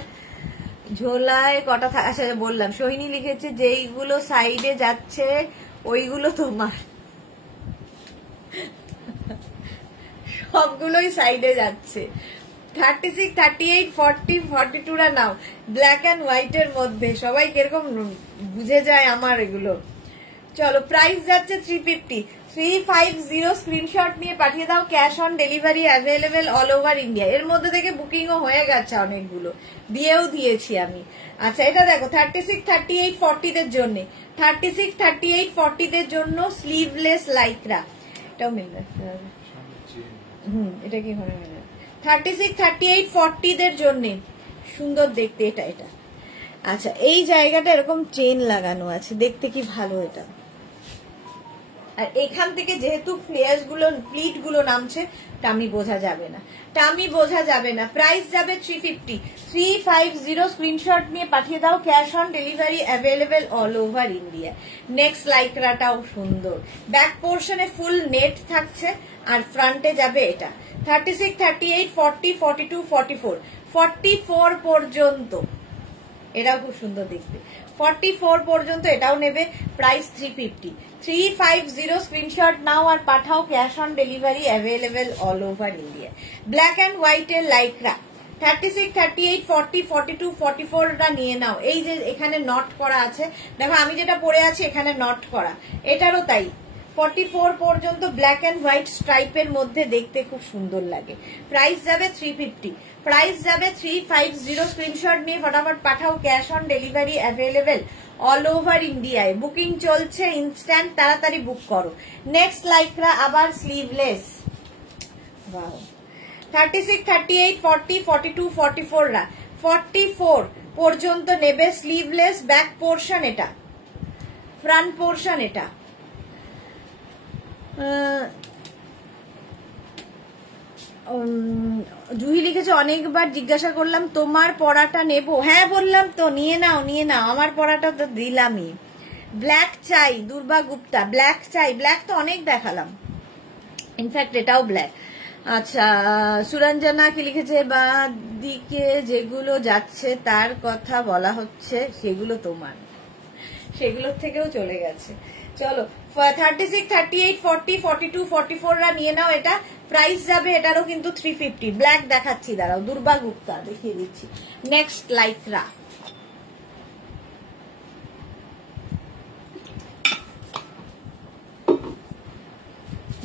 ঝোলায় কটা আচ্ছা বললাম। সোহিনী লিখেছে যেইগুলো সাইডে যাচ্ছে ওইগুলো তোমার, সবগুলোই সাইডে যাচ্ছে। 36, 38, 40, 42 রা নাও, ব্ল্যাক অ্যান্ড হোয়াইট এর মধ্যে। সবাই কিরকম বুঝে যায় আমার এগুলো। চলো প্রাইস যাচ্ছে 350, 350 স্ক্রিনশট নিয়ে পাঠিয়ে দাও, cash on delivery available all over India. এর মধ্যে থেকে বুকিংও হয়ে গেছে অনেকগুলো, দিয়েও দিয়েছি আমি। আচ্ছা এটা দেখো 36, 38, 40 দের জন্য, 36, 38, 40 দের জন্য স্লিভলেস লাইক্রা, এটাও মিলবে। এটা কি হবে 36, 38, 40 দের জন্য সুন্দর দেখতে এটা। এটা আচ্ছা এই জায়গাটা এরকম চেন লাগানো আছে, দেখতে কি ভালো এটা। আর এখান থেকে যেহেতু ফ্লেয়ার্স গুলো প্লিট গুলো নামছে, টামি বোঝা যাবে না, টামি বোঝা যাবে না। প্রাইস যাবে 350, 350 স্ক্রিনশট নিয়ে পাঠিয়ে দাও, cash on delivery available all over India. Next লাইক্রাটাও সুন্দর, ব্যাক পোর্শনে ফুল নেট থাকছে আর ফ্রন্টে যাবে এটা। 36, 38, 40, 42, 44, 44 পর্যন্ত এটাও খুব সুন্দর দেখতে। 44 পর্যন্ত এটাও নেবে, প্রাইস 350, 350 স্ক্রিনশট নাও আর পাঠাও, cash on delivery available all over India. Black and white এর লাইক্রা 36, 38, 40, 42, 44 টা নিয়ে নাও। এই যে এখানে নট করা আছে, দেখো আমি যেটা পরে আছি এখানে নট করা, এটারও তাই। 44 পর্যন্ত ব্ল্যাক অ্যান্ড হোয়াইট স্ট্রাইপের মধ্যে দেখতে খুব সুন্দর লাগে। প্রাইস যাবে 350, প্রাইস যাবে 350 স্ক্রিনশট নিয়ে ফটাফট পাঠাও, cash on delivery available all over ইন্ডিয়ায়। বুকিং চলছে, ইনস্ট্যান্ট, তাড়াতাড়ি বুক করো। নেক্সট লাইক্রা আবার স্লিভলেস। ওয়াও 36, 38, 40, 42, 44 রা 44 পর্যন্ত নেবে, স্লিভলেস, ব্যাক পোর্শন এটা, ফ্রন্ট পোর্শন এটা। জুহি লিখেছে অনেকবার জিজ্ঞাসা করলাম তোমার পড়াটা নেব, হ্যাঁ বললাম তো নিয়ে নাও নিয়ে নাও, আমার পড়াটা তো দিলামই। ব্ল্যাক চাই, দুর্বা গুপ্তা ব্ল্যাক চাই, ব্ল্যাক তো অনেক দেখালাম, ইনফ্যাক্ট এটাও ব্ল্যাক। আচ্ছা সুরঞ্জনা কি লিখেছে, বা দিকে যেগুলো যাচ্ছে তার কথা বলা হচ্ছে সেগুলো তোমার, সেগুলোর থেকেও চলে গেছে। চলো 36, 38, 40, 42, 44 রা নিয়ে নাও এটা। প্রাইস যাবে এটারও কিন্তু 350, ব্ল্যাক দেখাচ্ছি, দাঁড়াও দুর্বা গুপ্তা দেখিয়ে দিচ্ছি। নেক্সট লাইক্রা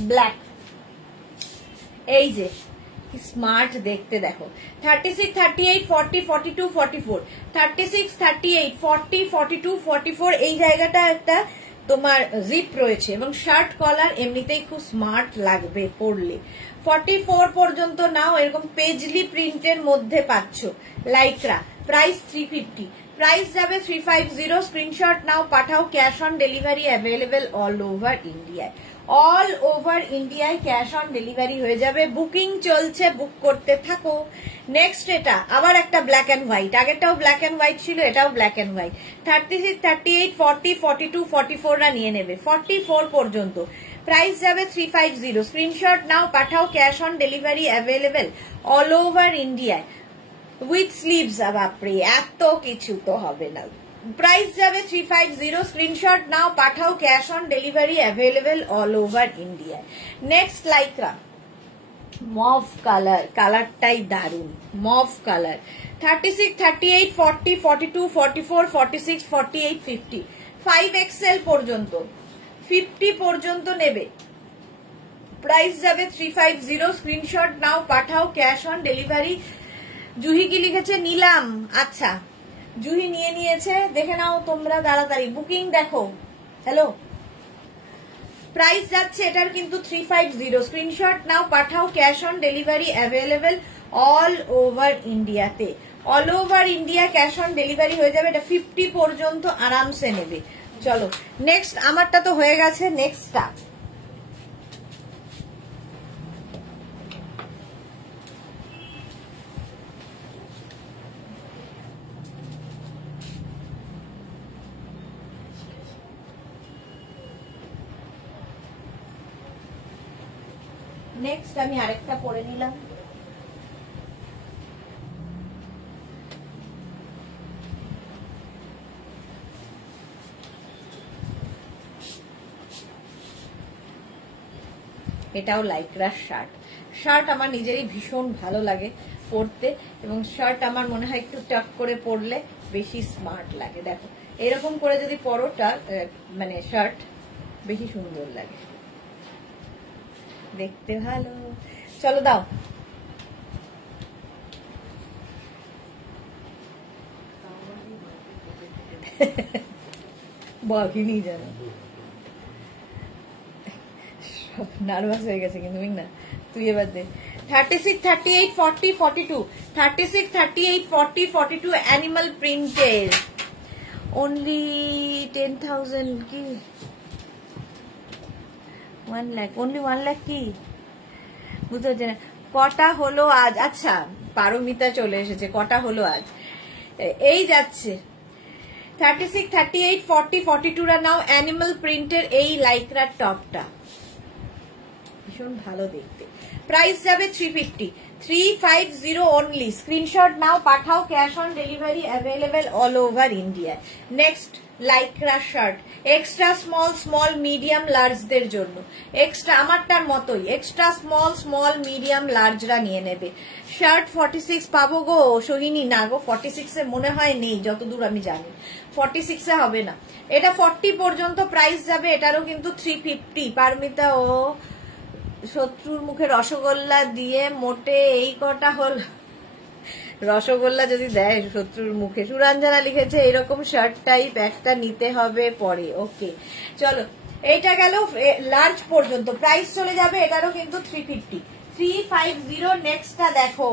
ব্ল্যাক, এই যে স্মার্ট দেখতে দেখো। 36, 38, 40, 42, 44, 36, 38, 40, 42, 44 এই জায়গাটা একটা তোমার জিপ রয়েছে এবং শার্ট কলার এমনিতেই খুব স্মার্ট লাগবে পরলে। 44 পর্যন্ত নাও, এরকম পেজলি প্রিন্টের মধ্যে পাচ্ছ লাইক্রা। প্রাইস 350, প্রাইস যাবে 350, স্ক্রিনশট নাও পাঠাও, cash on delivery available all over ইন্ডিয়ায়। অল ওভার ইন্ডিয়ায় ক্যাশ অন ডেলিভারি হয়ে যাবে, বুকিং চলছে, বুক করতে থাকো। নেক্সট এটা আবার একটা ব্ল্যাক অ্যান্ড হোয়াইট, আগেরটাও ব্ল্যাক অ্যান্ড হোয়াইট ছিল, এটাও ব্ল্যাক অ্যান্ড হোয়াইট। 36, 38, 40, 42, 44 রা নিয়ে নেবে, 44 পর্যন্ত। প্রাইস যাবে 350, স্ক্রিনশট নাও পাঠাও, cash on delivery available all over ইন্ডিয়ায় উইথ স্লিভস। বাপরে এত কিছু তো হবে না। প্রাইস যাবে 350, স্ক্রিনশট নাও পাঠাও, cash on delivery available all over ইন্ডিয়ায়। নেক্সট লাইক্রা মভ কালার, কালারটাই দারুন, মভ কালার। 36, 38, 40, 42, 44, 46, 48, 50, 5XL পর্যন্ত, 50 পর্যন্ত নেবে। প্রাইস যাবে 350। স্ক্রিনশট নাও, পাঠাও, ক্যাশ অন ডেলিভারি। জুহি কি লিখেছে? নিলাম। আচ্ছা, জুহি নিয়ে নিয়েছে, দেখে নাও তোমরা তাড়াতাড়ি। বুকিং দেখো। হ্যালো, প্রাইস যাচ্ছে এটার কিন্তু 350। স্ক্রিনশট নাও, পাঠাও, cash on delivery available all over ইন্ডিয়াতে। All over India cash on delivery হয়ে যাবে। এটা 50 পর্যন্ত আরামসে নেবে। চলো নেক্সট, আমারটা তো হয়ে গেছে, নেক্সটটা আমি আরেকটা পরে নিলাম। এটাও লাইক্রার শার্ট। শার্ট আমার নিজেরই ভীষণ ভালো লাগে পরতে, এবং শার্ট আমার মনে হয় একটু টাক করে পরলে বেশি স্মার্ট লাগে। দেখো এরকম করে যদি পরোটা মানে শার্ট বেশি সুন্দর লাগে, দেখতে ভালো। চলো দাও। বাঘিনি জানো, নার্ভাস হয়ে গেছে কিন্তু না, তুই এবার দে। 36, 38, 40, 42, 36, 38, 40, 42 অ্যানিমাল প্রিন্টের। অনলি 10,000 কি 1 লাখ? অনলি 1 লাখ কি বুঝতে পারছি না। কটা হলো আজ? আচ্ছা, পারমিতা চলে এসেছে। কটা হলো আজ? এই যাচ্ছে 36, 38, 40, 42 রা নাও। অ্যানিমাল প্রিন্টের এই লাইক্রার টপটা ভীষণ ভালো দেখতে। প্রাইস যাবে 350। 350 অনলি। স্ক্রিনশট নাও, পাঠাও, cash on delivery available all over India. Next Lycra shirt, extra small, small, medium, লার্জদের জন্য। এক্সট্রা আমারটার মতোই, এক্সট্রা স্মল, স্মল, মিডিয়াম, লার্জরা নিয়ে নেবে। শার্ট 46 পাবো গো সোহিনী? না গো, 46 এ মনে হয় নেই, যতদূর আমি জানি 46 এ হবে না। এটা 40 পর্যন্ত প্রাইস যাবে। এটারও কিন্তু 350। পারমিতা ও শত্রুর মুখে রসগোল্লা দিয়ে মোটে এই কটা হল। রসগোল্লা যদি দেয় শত্রুর মুখে। সুরঞ্জনা লিখেছে এরকম শার্ট টাইপ একটা নিতে হবে পরে। ওকে চলো, এইটা গেল লার্জ পর্যন্ত। প্রাইস চলে যাবে এটারও কিন্তু 350। 350। নেক্সটটা দেখো,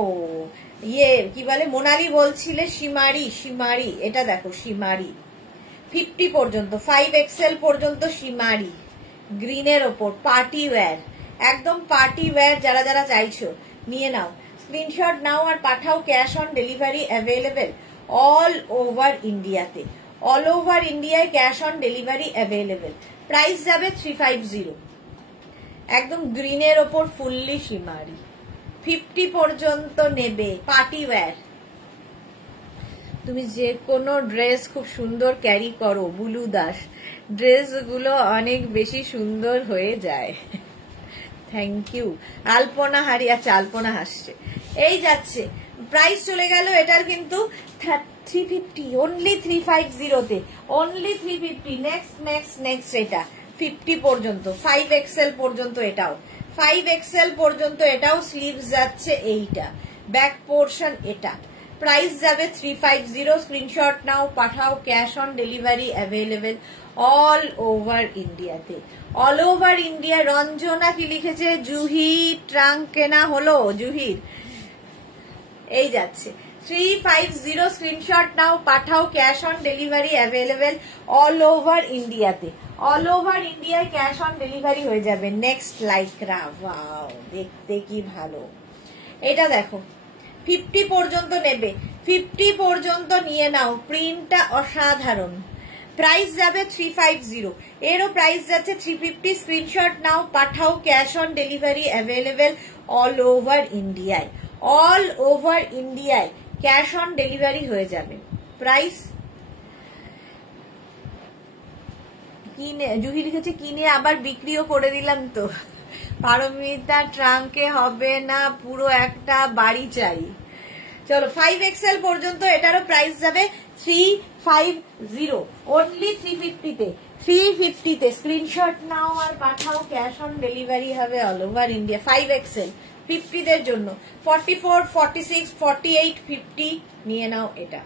ইয়ে কি বলে, মোনালি বলছিলে সীমারি। সীমারি, এটা দেখো সীমারি 50 পর্যন্ত, 5XL পর্যন্ত সীমারি। গ্রিনের ওপর পার্টি ওয়্যার, একদম পার্টি ওয়্যার। যারা যারা চাইছো নিয়ে নাও, স্ক্রিনশট নাও আর পাঠাও, cash on delivery available all over ইন্ডিয়াতে। অল ওভার ইন্ডিয়ায় cash on delivery available. Price যাবে 350। একদম গ্রিনের ওপর ফুললি সীমারি, 50 পর্যন্ত নেবে। Party wear. তুমি যে কোনো ড্রেস খুব সুন্দর ক্যারি করো বুলু দাস, ড্রেসগুলো অনেক বেশি সুন্দর হয়ে যায়। Thank you. আলপনা হারি, আচ্ছা আলপনা হাসছে। এই যাচ্ছে, প্রাইস চলে গেল এটার কিন্তু 350। Only 350 only 350। Next next next, এটা 50 পর্যন্ত, 5XL পর্যন্ত এটাও, 5XL পর্যন্ত এটাও। স্লিভস যাচ্ছে এইটা, ব্যাক পোর্শন এটা। প্রাইস যাবে 350। স্ক্রিনশট নাও, পাঠাও, cash on delivery available all over ইন্ডিয়াতে। All over India. রঞ্জনা কি লিখেছে? জুহি ট্রাঙ্ক কেনা হলো জুহির। এই যাচ্ছে 350। স্ক্রিনশট নাও, পাঠাও, cash on delivery available all over ইন্ডিয়াতে। অল ওভার ইন্ডিয়ায় ক্যাশ অন ডেলিভারি হয়ে যাবে। নেক্সট লাইক্রা, ওয়াও দেখতে কি ভালো। এটা দেখো 50 পর্যন্ত নেবে, 50 পর্যন্ত নিয়ে নাও। প্রিন্টটা অসাধারণ। প্রাইস যাবে 350। এরও প্রাইস যাচ্ছে 350। স্ক্রিনশট নাও, পাঠাও, cash on delivery available all over ইন্ডিয়ায়। অল ওভার ইন্ডিয়ায় ক্যাশ অন ডেলিভারি হয়ে যাবে। প্রাইস কিনে, জুহি লিখেছে কিনে আবার বিক্রিও করে দিলাম তো। পারমিতা ট্রাঙ্কে হবে না, পুরো একটা বাড়ি চাই। চলো 5XL পর্যন্ত এটারও প্রাইস যাবে 350। অনলি 350 তে। 350-তে স্ক্রিনশট নাও আর পাঠাও, ক্যাশ অন ডেলিভারি হবে অল ওভার ইন্ডিয়া। 5XL 50দের জন্য 44, 46, 48, 50 নিয়ে নাও। এটা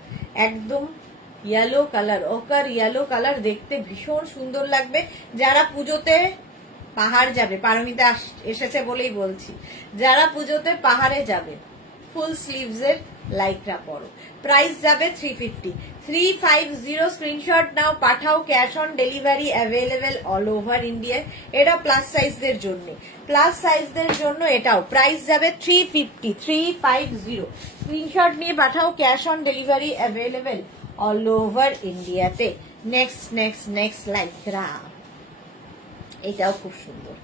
একদম yellow colour, ochre yellow colour, দেখতে ভীষণ সুন্দর লাগবে। যারা পুজোতে পাহাড় যাবে, পারমিতা এসেছে বলেই বলছি, যারা পুজোতে পাহাড়ে যাবে ফুল স্লিভস এর লাইকরা পরো। প্রাইস যাবে 350, 350। স্ক্রিনশট নাও পাঠাও, cash on delivery available all over India. এটা প্লাস সাইজদের জন্য, প্লাস সাইজদের জন্য এটাও প্রাইস যাবে 350, 350। স্ক্রিনশট নিয়ে পাঠাও, cash on delivery available all over ইন্ডিয়াতে। নেক্সট নেক্সট নেক্সট লাইকরা, এটাও খুব সুন্দর।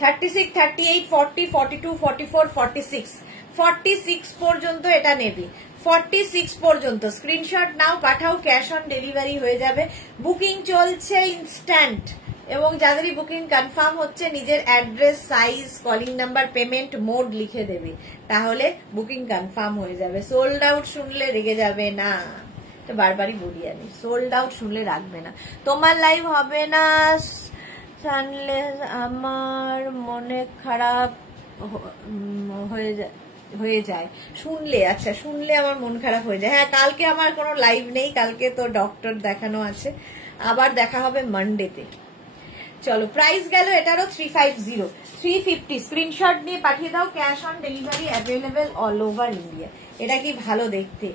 36, 38, 40, 42, 44, 46, 46 পর্যন্ত এটা নেবে। 46 পর্যন্ত স্ক্রিনশট নাও পাঠাও, ক্যাশ অন ডেলিভারি হয়ে যাবে। বুকিং চলছে ইনস্ট্যান্ট, এবং যাদেরই বুকিং কনফার্ম হচ্ছে নিজের address, size, calling number, payment mode লিখে দেবে, তাহলে বুকিং কনফার্ম হয়ে যাবে। সোল্ড আউট শুনলে রেগে যাবে না, তো বারবারই বলি আমি, সোল্ড আউট শুনলে রাখবে না। তোমার লাইভ হবে না জানলে আমার মনে খারাপ হয়ে যায় শুনলে। আচ্ছা, শুনলে আমার মন খারাপ হয়ে যায়। হ্যাঁ, কালকে আমার কোনো লাইভ নেই, কালকে তো ডক্টর দেখানো আছে, আবার দেখা হবে মানডেতে। চলো, প্রাইস গেল এটারও 350, 350। স্ক্রিনশট নিয়ে পাঠিয়ে দাও, cash on delivery available all over India. এটা কি ভালো দেখতে।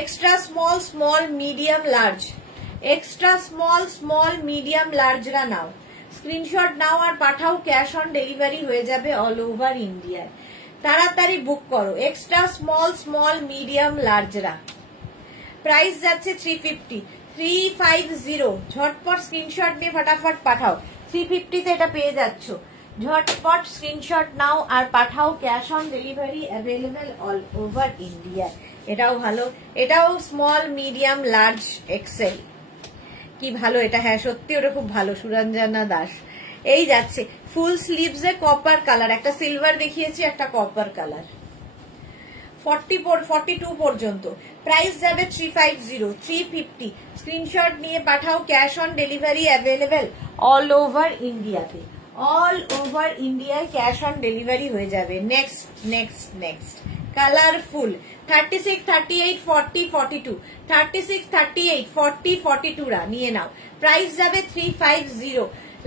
Extra small, small, medium, large, extra small, small, medium, লার্জরা নাও। স্ক্রিনশট নাও আর পাঠাও, ক্যাশ অন ডেলিভারি হয়ে যাবে অল ওভার ইন্ডিয়ায়। তাড়াতাড়ি বুক করো, এক্সট্রা স্মল, স্মল, মিডিয়াম, লার্জরা। প্রাইস যাচ্ছে 350, 350। ঝটপট স্ক্রিনশট নিয়ে ফটাফট পাঠাও। 350-তে এটা পেয়ে যাচ্ছ, ঝটপট স্ক্রিনশট নাও আর পাঠাও, cash on delivery available all over India. এটাও ভালো, এটাও স্মল, মিডিয়াম, লার্জ, এক্সেল। কি ভালো এটা, হ্যাঁ সত্যি ওটা খুব ভালো। সুরঞ্জনা দাস, এই যাচ্ছে ফুল স্লিভস এ কপার কালার, একটা সিলভার দেখিয়েছি, একটা কপার কালার। 42 পর্যন্ত প্রাইস যাবে 350, 350। স্ক্রিনশট নিয়ে পাঠাও, cash on delivery available all over ইন্ডিয়াতে, অল ওভার ইন্ডিয়ায় ক্যাশ অন ডেলিভারি হয়ে যাবে। নেক্সট নেক্সট নেক্সট কালারফুল 36, 38, 40, 42, 36, 38, 40, 42 রা নিয়ে নাও। প্রাইস যাবে 350।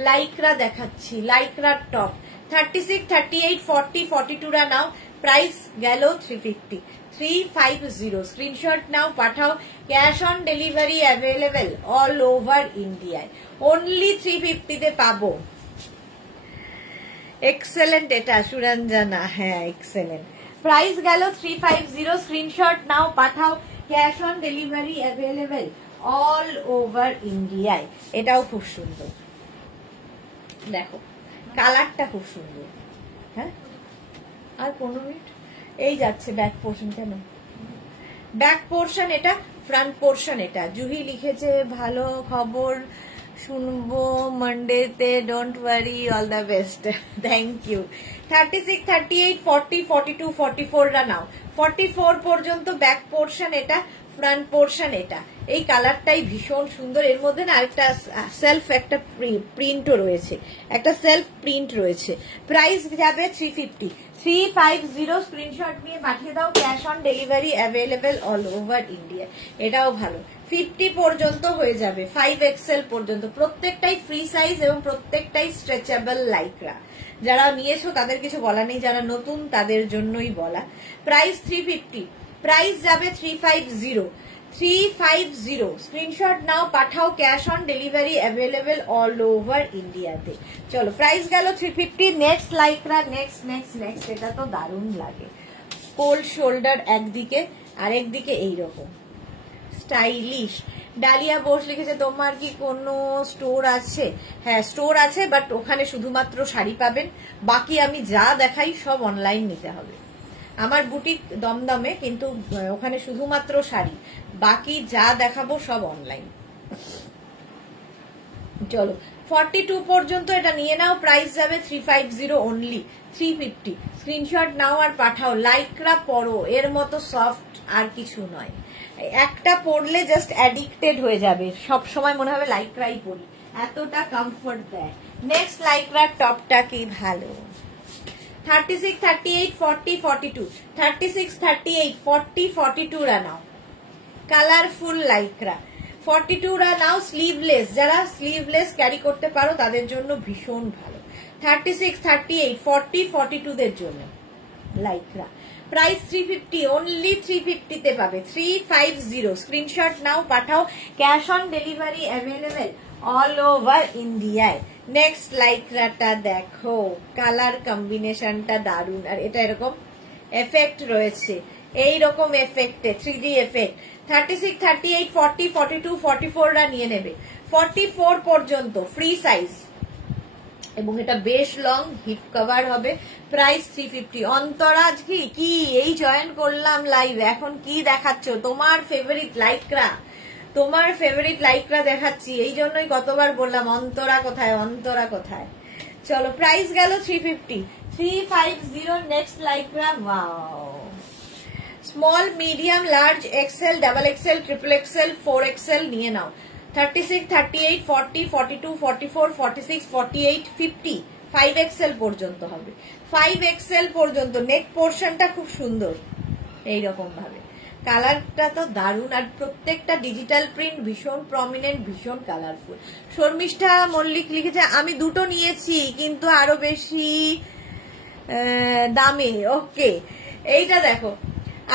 লাইকরা দেখাচ্ছি, লাইকরার টপ 36, 38, 40, 42 রা নাও। প্রাইস গেল 350, 350। স্ক্রিনশট নাও পাঠাও, cash on delivery available all over ইন্ডিয়ায়। অনলি 350-তে পাবো। এক্সেলেন্ট এটা সুরঞ্জনা, হ্যাঁ এক্সেলেন্ট। প্রাইস গেল 350। স্ক্রিনশট নাও পাঠাও, cash on delivery available all over ইন্ডিয়ায়। এটাও খুব সুন্দর, দেখো কালারটা খুব সুন্দর। হ্যাঁ, আর 15 মিনিট। এই যাচ্ছে ব্যাক পোর্শন, কেন ব্যাক পোর্শন, এটা ফ্রন্ট পোর্শন। এটা জুহি লিখেছে ভালো খবর শুনবো মানডেতে, don't worry, all the best, thank you. 36, 38, 40, 42, 44 রা নাও। 44 পর্যন্ত ব্যাক পোর্শন, এটা ফ্রন্ট পোর্শন। এটা এই কালারটাই ভীষণ সুন্দর। এর মধ্যে না একটা সেলফ একটা প্রিন্টও রয়েছে, একটা সেলফ প্রিন্ট রয়েছে। প্রাইস যাবে 350, 350। স্ক্রিনশট নিয়ে পাঠিয়ে দাও, cash on delivery available all over India. এটাও ভালো, 50 পর্যন্ত হয়ে যাবে, 5XL পর্যন্ত। প্রত্যেকটাই ফ্রি সাইজ এবং প্রত্যেকটাই স্ট্রেচেবল লাইকরা। যারা নিয়েছো তাদের কিছু বলা নেই, যারা নতুন তাদের জন্যই বলা। প্রাইস 350, প্রাইস যাবে 350, 350। স্ক্রিনশট নাও পাঠাও, cash on delivery available all over ইন্ডিয়াতে। চলো, প্রাইস গেল 350। Next Lycra, next next next. এটা তো দারুণ লাগে, কোল্ড শোল্ডার একদিকে আর একদিকে এইরকম স্টাইলিশ। ডালিয়া বোস লিখেছে তোমার কি কোনো স্টোর আছে? হ্যাঁ স্টোর আছে, বাট ওখানে শুধুমাত্র শাড়ি পাবেন, বাকি আমি যা দেখাই সব অনলাইন নিতে হবে। আমার বুটিক দমদমে, কিন্তু ওখানে শুধুমাত্র শাড়ি, বাকি যা দেখাবো সব অনলাইন। চলো, 42 পর্যন্ত এটা নিয়ে নাও। প্রাইস যাবে 350 অনলি, 350। স্ক্রিনশট নাও আর পাঠাও। লাইকরা পরো, এর মতো সফট আর কিছু নয়। একটা পরলে জাস্ট অ্যাডিক্টেড হয়ে যাবে, সব সময় মনে হবে লাইকরাই পরি। এতটা কমফোর্ট দেয়। নেক্সট লাইক্রার টপটা কি ভালো, 36, 38, 40, 42, 36, 38, 40, 42 রা নাও, কালারফুল লাইক্রা 42 রা নাও, স্লিভলেস, যারা স্লিভলেস ক্যারি করতে পারো তাদের জন্য ভীষণ ভালো। 36, 38, 40, 42 দের জন্য লাইক্রা। প্রাইস 350, অনলি 350 তে পাবে, 350। স্ক্রিনশট নাও, পাঠাও, cash on delivery available all over ইন্ডিয়ায়। নেক্সট লাইক্রাটা দেখো, কালার কম্বিনেশনটা দারুন, আর এটা এরকম এফেক্ট রয়েছে, এইরকম এফেক্টে 3D এফেক্ট। 36, 38, 40, 42, 44 রা নিয়ে নেবে, 44 পর্যন্ত ফ্রি সাইজ, এবং এটা বেশ লং হিপ কভার হবে। প্রাইস 350। অন্তরা আজকে কি এই জয়েন করলাম লাইভ, এখন কি দেখাচ্ছ? তোমার ফেভারিট লাইক্রা, তোমার ফেভারিট লাইক্রা দেখাচ্ছি, এই জন্যই কতবার বললাম অন্তরা কোথায়, অন্তরা কোথায়। চলো প্রাইস গেল 350, 350। Next Lycra, wow, small, medium, large, XL, double XL, triple XL, 4XL নিয়ে নাও। 36, 38, 40, 42, 44, 46, 48, 50, 5XL পর্যন্ত হবে, 5XL পর্যন্ত। নেক পোর্শনটা খুব সুন্দর এইরকম ভাবে, কালারটা তো দারুন, আর প্রত্যেকটা ডিজিটাল প্রিন্ট ভীষণ প্রমিনেন্ট, ভীষণ কালারফুল। শর্মিষ্ঠা মল্লিক লিখেছে আমি দুটো নিয়েছি কিন্তু আরো বেশি দামি। ওকে, এইটা দেখো,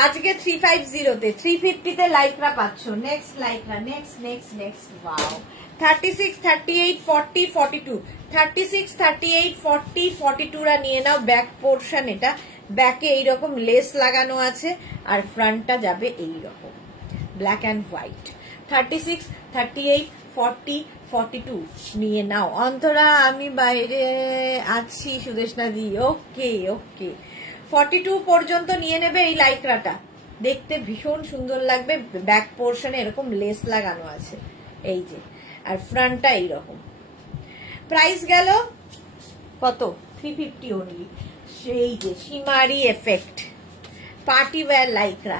আজকে 350 তে, 350 তে লাইক্রা পাচ্ছ। Next Lycra, next next next, wow, 36, 38, 40, 42, 36, 38, 40, 42 রা নিয়ে নাও। ব্যাক পোর্শন, এটা ব্যাকে এইরকম লেস লাগানো আছে, আর ফ্রন্টটা যাবে এইরকম ব্ল্যাক অ্যান্ড হোয়াইট। 36, 38, 40, 42 নিয়ে নাও। অন্তরা আমি বাইরে আছি সুদেশনা দি, ওকে ওকে। 42 পর্যন্ত নিয়ে নেবে এই লাইক্রাটা, দেখতে ভীষণ সুন্দর লাগবে। ব্যাক পোর্শনে এরকম লেস লাগানো আছে, এই যে, আর ফ্রন্টটা এইরকম। প্রাইস গেল কত? 350 অনলি। সেই যে শিমারি এফেক্ট পার্টি ওয়্যার লাইক্রা,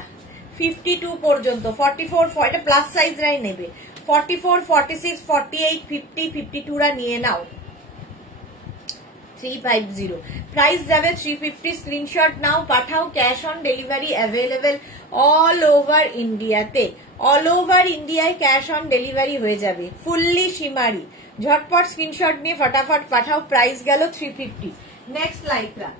52 পর্যন্ত, 44, এটা প্লাস সাইজ রাই নেবে। 44, 46, 48, 50, 52 রা নিয়ে নাও। 350, প্রাইস যাবে 350। স্ক্রিনশট নাও, পাঠাও, cash on delivery available all over ইন্ডিয়াতে, অল ওভার ইন্ডিয়ায় ক্যাশ অন ডেলিভারি হয়ে যাবে। ফুললি শিমারি, ঝটপট স্ক্রিনশট নিয়ে ফটাফট পাঠাও। প্রাইস গেল 350। নেক্সট লাইক্রা,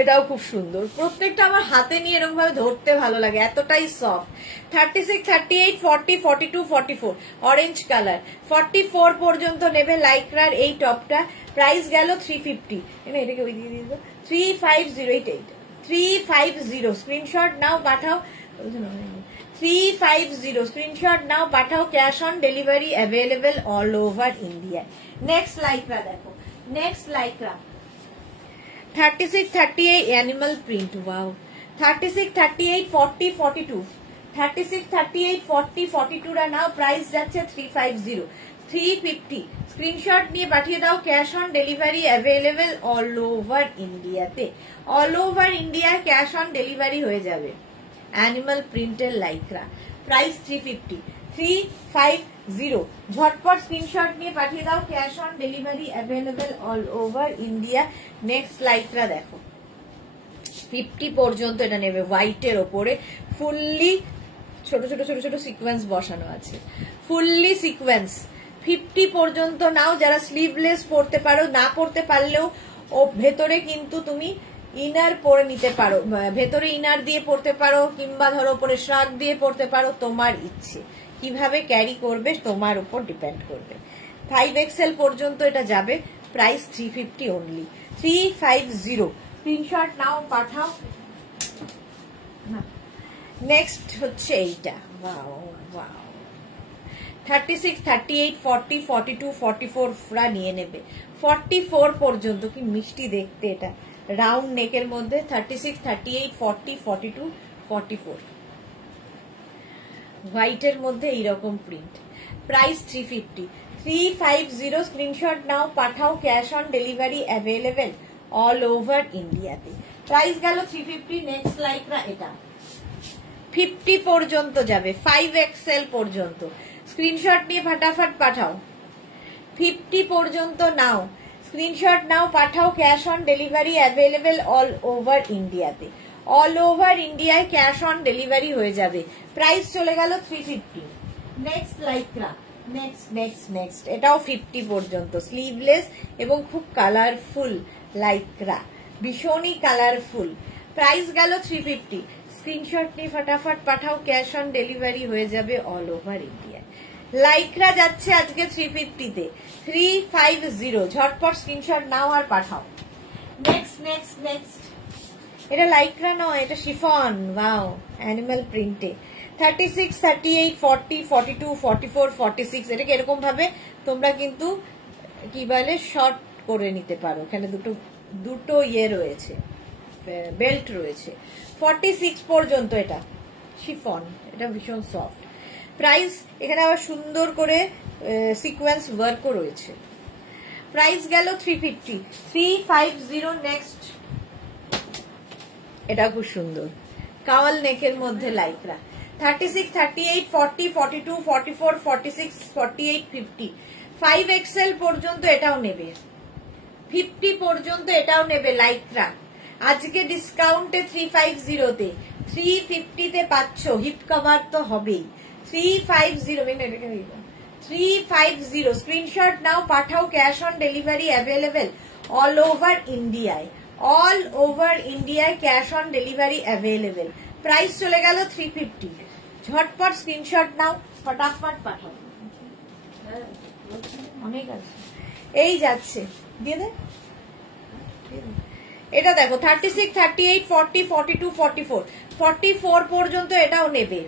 এটাও খুব সুন্দর, প্রত্যেকটা আমার হাতে নিয়ে এরকম ভাবে ধরতে ভালো লাগে, এতটাই সফট। 36, 38, 40, 42, 44, orange colour. 44 পর্যন্ত নেবে লাইক্রার এই টপটা। প্রাইস গেল 350। এটাকে ওই দিয়ে দিয়ে 350, 350। স্ক্রিনশট নাও, পাঠাও, 350। স্ক্রিনশট নাও, পাঠাও, cash on delivery available all over India. Next Lycra দেখো, next Lycra 36, 38, animal print, wow. 36, 38, 40, 42, 36, 38, 40, 42 রা নাও। প্রাইস যাচ্ছে 350, 350। স্ক্রিনশট নিয়ে পাঠিয়ে দাও, cash on delivery available all over ইন্ডিয়াতে, all over India cash on delivery হয়ে যাবে। অ্যানিমাল প্রিন্টের লাইক্রা, প্রাইস 350, 350। ঝটপট স্ক্রিনশট নিয়ে পাঠিয়ে দাও, cash on delivery available all over India. Next Lycra দেখো, 50 পর্যন্ত এটা নেবে, হোয়াইটের ওপরে ফুললি ছোট ছোট ছোট ছোট সিকোয়েন্স বসানো আছে, ফুললি সিকোয়েন্স। 50 পর্যন্ত নাও, যারা স্লিভলেস পরতে পারো, না পরতে পারলেও ও ভেতরে কিন্তু তুমি ইনার পরে নিতে পারো, ভেতরে ইনার দিয়ে পরতে পারো, কিংবা ধরো উপরে শার্ট দিয়ে পরতে পারো, তোমার ইচ্ছে কিভাবে ক্যারি করবে তোমার উপর ডিপেন্ড করবে। 5XL পর্যন্ত এটা যাবে। Price 350 only, 350। স্ক্রিনশট নাও, পাঠাও। নেক্সট হচ্ছে এইটা, ওয়াও ওয়াও, 36, 38, 40, 42, 44 রা নিয়ে নেবে। 44 পর্যন্ত, কি মিষ্টি দেখতে এটা, রাউন্ড নেকের মধ্যে। 36, 38, 40, 42, 44, হোয়াইটের মধ্যে এইরকম প্রিন্ট। প্রাইস 350, 350। স্ক্রিনশট নাও, পাঠাও, cash on delivery available all over ইন্ডিয়াতে। প্রাইস গেল 350। নেক্সট লাইক্রা, এটা 50 পর্যন্ত যাবে, 5XL পর্যন্ত। স্ক্রিনশট নিয়ে ফাটাফাট পাঠাও। 50 পর্যন্ত নাও, স্ক্রিনশট নাও, পাঠাও। Cash on delivery available all over ইন্ডিয়াতে, অল ওভার ইন্ডিয়ায় ক্যাশ অন ডেলিভারি হয়ে যাবে। প্রাইস চলে গেল 350। নেক্সট লাইক্রা, নেক্সট এটাও 50 পর্যন্ত, স্লিভলেস এবং খুব কালারফুল লাইক্রা, ভীষণই কালারফুল। প্রাইস গেল 350। স্ক্রিনশট নিয়ে ফাটাফাট পাঠাও, ক্যাশ অন ডেলিভারি হয়ে যাবে অল ওভার ইন্ডিয়া। লাইক্রা যাচ্ছে আজকে 350-তে, 350। ঝটপট স্ক্রিনশট নাও আর পাঠাও। নেক্সট এটা লাইক্রা নয়, এটা শিফন। Wow, animal প্রিন্টে। 36, 38, 40, 42, 44, 46 এটাকে এরকম ভাবে তোমরা কিন্তু কি বলে শর্ট করে নিতে পারো। এখানে দুটো ইয়ে রয়েছে, বেল্ট রয়েছে। 46 পর্যন্ত এটা শিফন, এটা ভীষণ সফট। প্রাইস এখানে আবার সুন্দর করে সিকোয়েন্স ওয়ার্কও রয়েছে। প্রাইস গেল 350, 350। নেক্সট এটা খুব সুন্দর কাওয়াল নেকের মধ্যে লাইক্রা। 36, 38, 40, 42, 44, 46, 48, 50। 5XL পর্যন্ত এটাও নেবে, 50 পর্যন্ত এটাও নেবে লাইক্রা। আজকে ডিসকাউন্টে 350-তে, 350-তে পাচ্ছ। হিপ কভার তো হবেই। 350 স্ক্রিনশট নাও, পাঠাও। Cash on delivery available all over ইন্ডিয়ায়, অল ওভার ইন্ডিয়ায় cash on delivery available. Price চলে গেল 350। ঝটপট স্ক্রিনশট নাও, ফটাফট পাঠাও। অনেক আছে, এই যাচ্ছে, দিয়ে দে। এটা দেখো 36, 38, 40, 42, 44, 44 পর্যন্ত এটাও নেবে।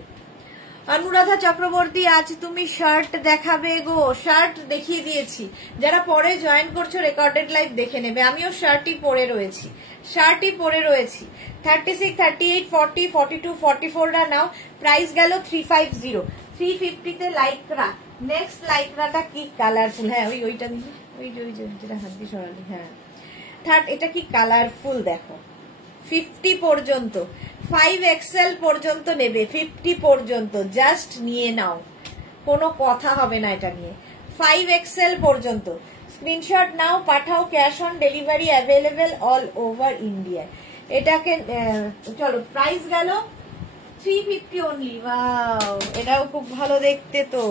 অনুরাধা চক্রবর্তী, আজ তুমি শার্ট দেখাবে গো? শার্ট দেখিয়ে দিয়েছি, যারা পরে জয়েন করছো রেকর্ডেড লাইভ দেখে নেবে। আমিও শার্টই পরে রয়েছি। 36, 38, 40, 42, 44টা নাও। প্রাইস গেল 350, 350-তে লাইক্রা। নেক্সট লাইক্রাটা কি কালারফুল। হ্যাঁ ওইটা নিয়ে ওই যেটা হাত দিয়ে সরালি। হ্যাঁ এটা কি কালারফুল দেখো। 50 পর্যন্ত, 5XL পর্যন্ত নেবে, 50 পর্যন্ত জাস্ট নিয়ে নাও, কোনো কথা হবে না এটা নিয়ে। 5XL পর্যন্ত স্ক্রিনশট নাও, পাঠাও। Cash on delivery available all over India. এটাকে চলো, প্রাইস গেল 350 অনলি। ওয়াও, এটাও খুব ভালো দেখতে তো।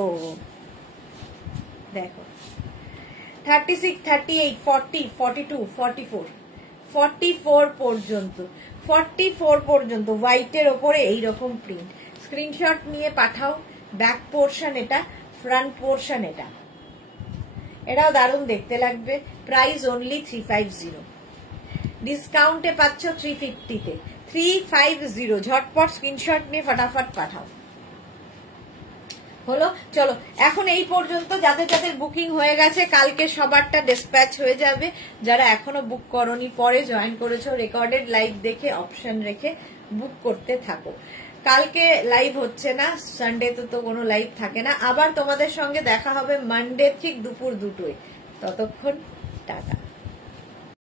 দেখো 36, 38, 40, 42, 44, 44 পর্যন্ত, 44 পর্যন্ত হোয়াইটের ওপরে এইরকম প্রিন্ট। স্ক্রিনশট নিয়ে পাঠাও। ব্যাক পোর্শন এটা, ফ্রন্ট পোর্শন এটা। এটাও দারুণ দেখতে লাগবে। Price only 350। ডিসকাউন্টে পাচ্ছ 350-তে, 350। ঝটপট স্ক্রিনশট নিয়ে ফটাফট পাঠাও। হলো, চলো এখন এই পর্যন্ত। যাদের যাদের বুকিং হয়ে গেছে কালকে সবারটা ডিসপ্যাচ হয়ে যাবে। যারা এখনো বুক করনি, পরে জয়েন করেছো, রেকর্ডেড লাইভ দেখে অপশন রেখে বুক করতে থাকো। কালকে লাইভ হচ্ছে না, সানডে তো কোনো লাইভ থাকে না। আবার তোমাদের সঙ্গে দেখা হবে মানডে ঠিক দুপুর 2টোয়। ততক্ষণ টাটা।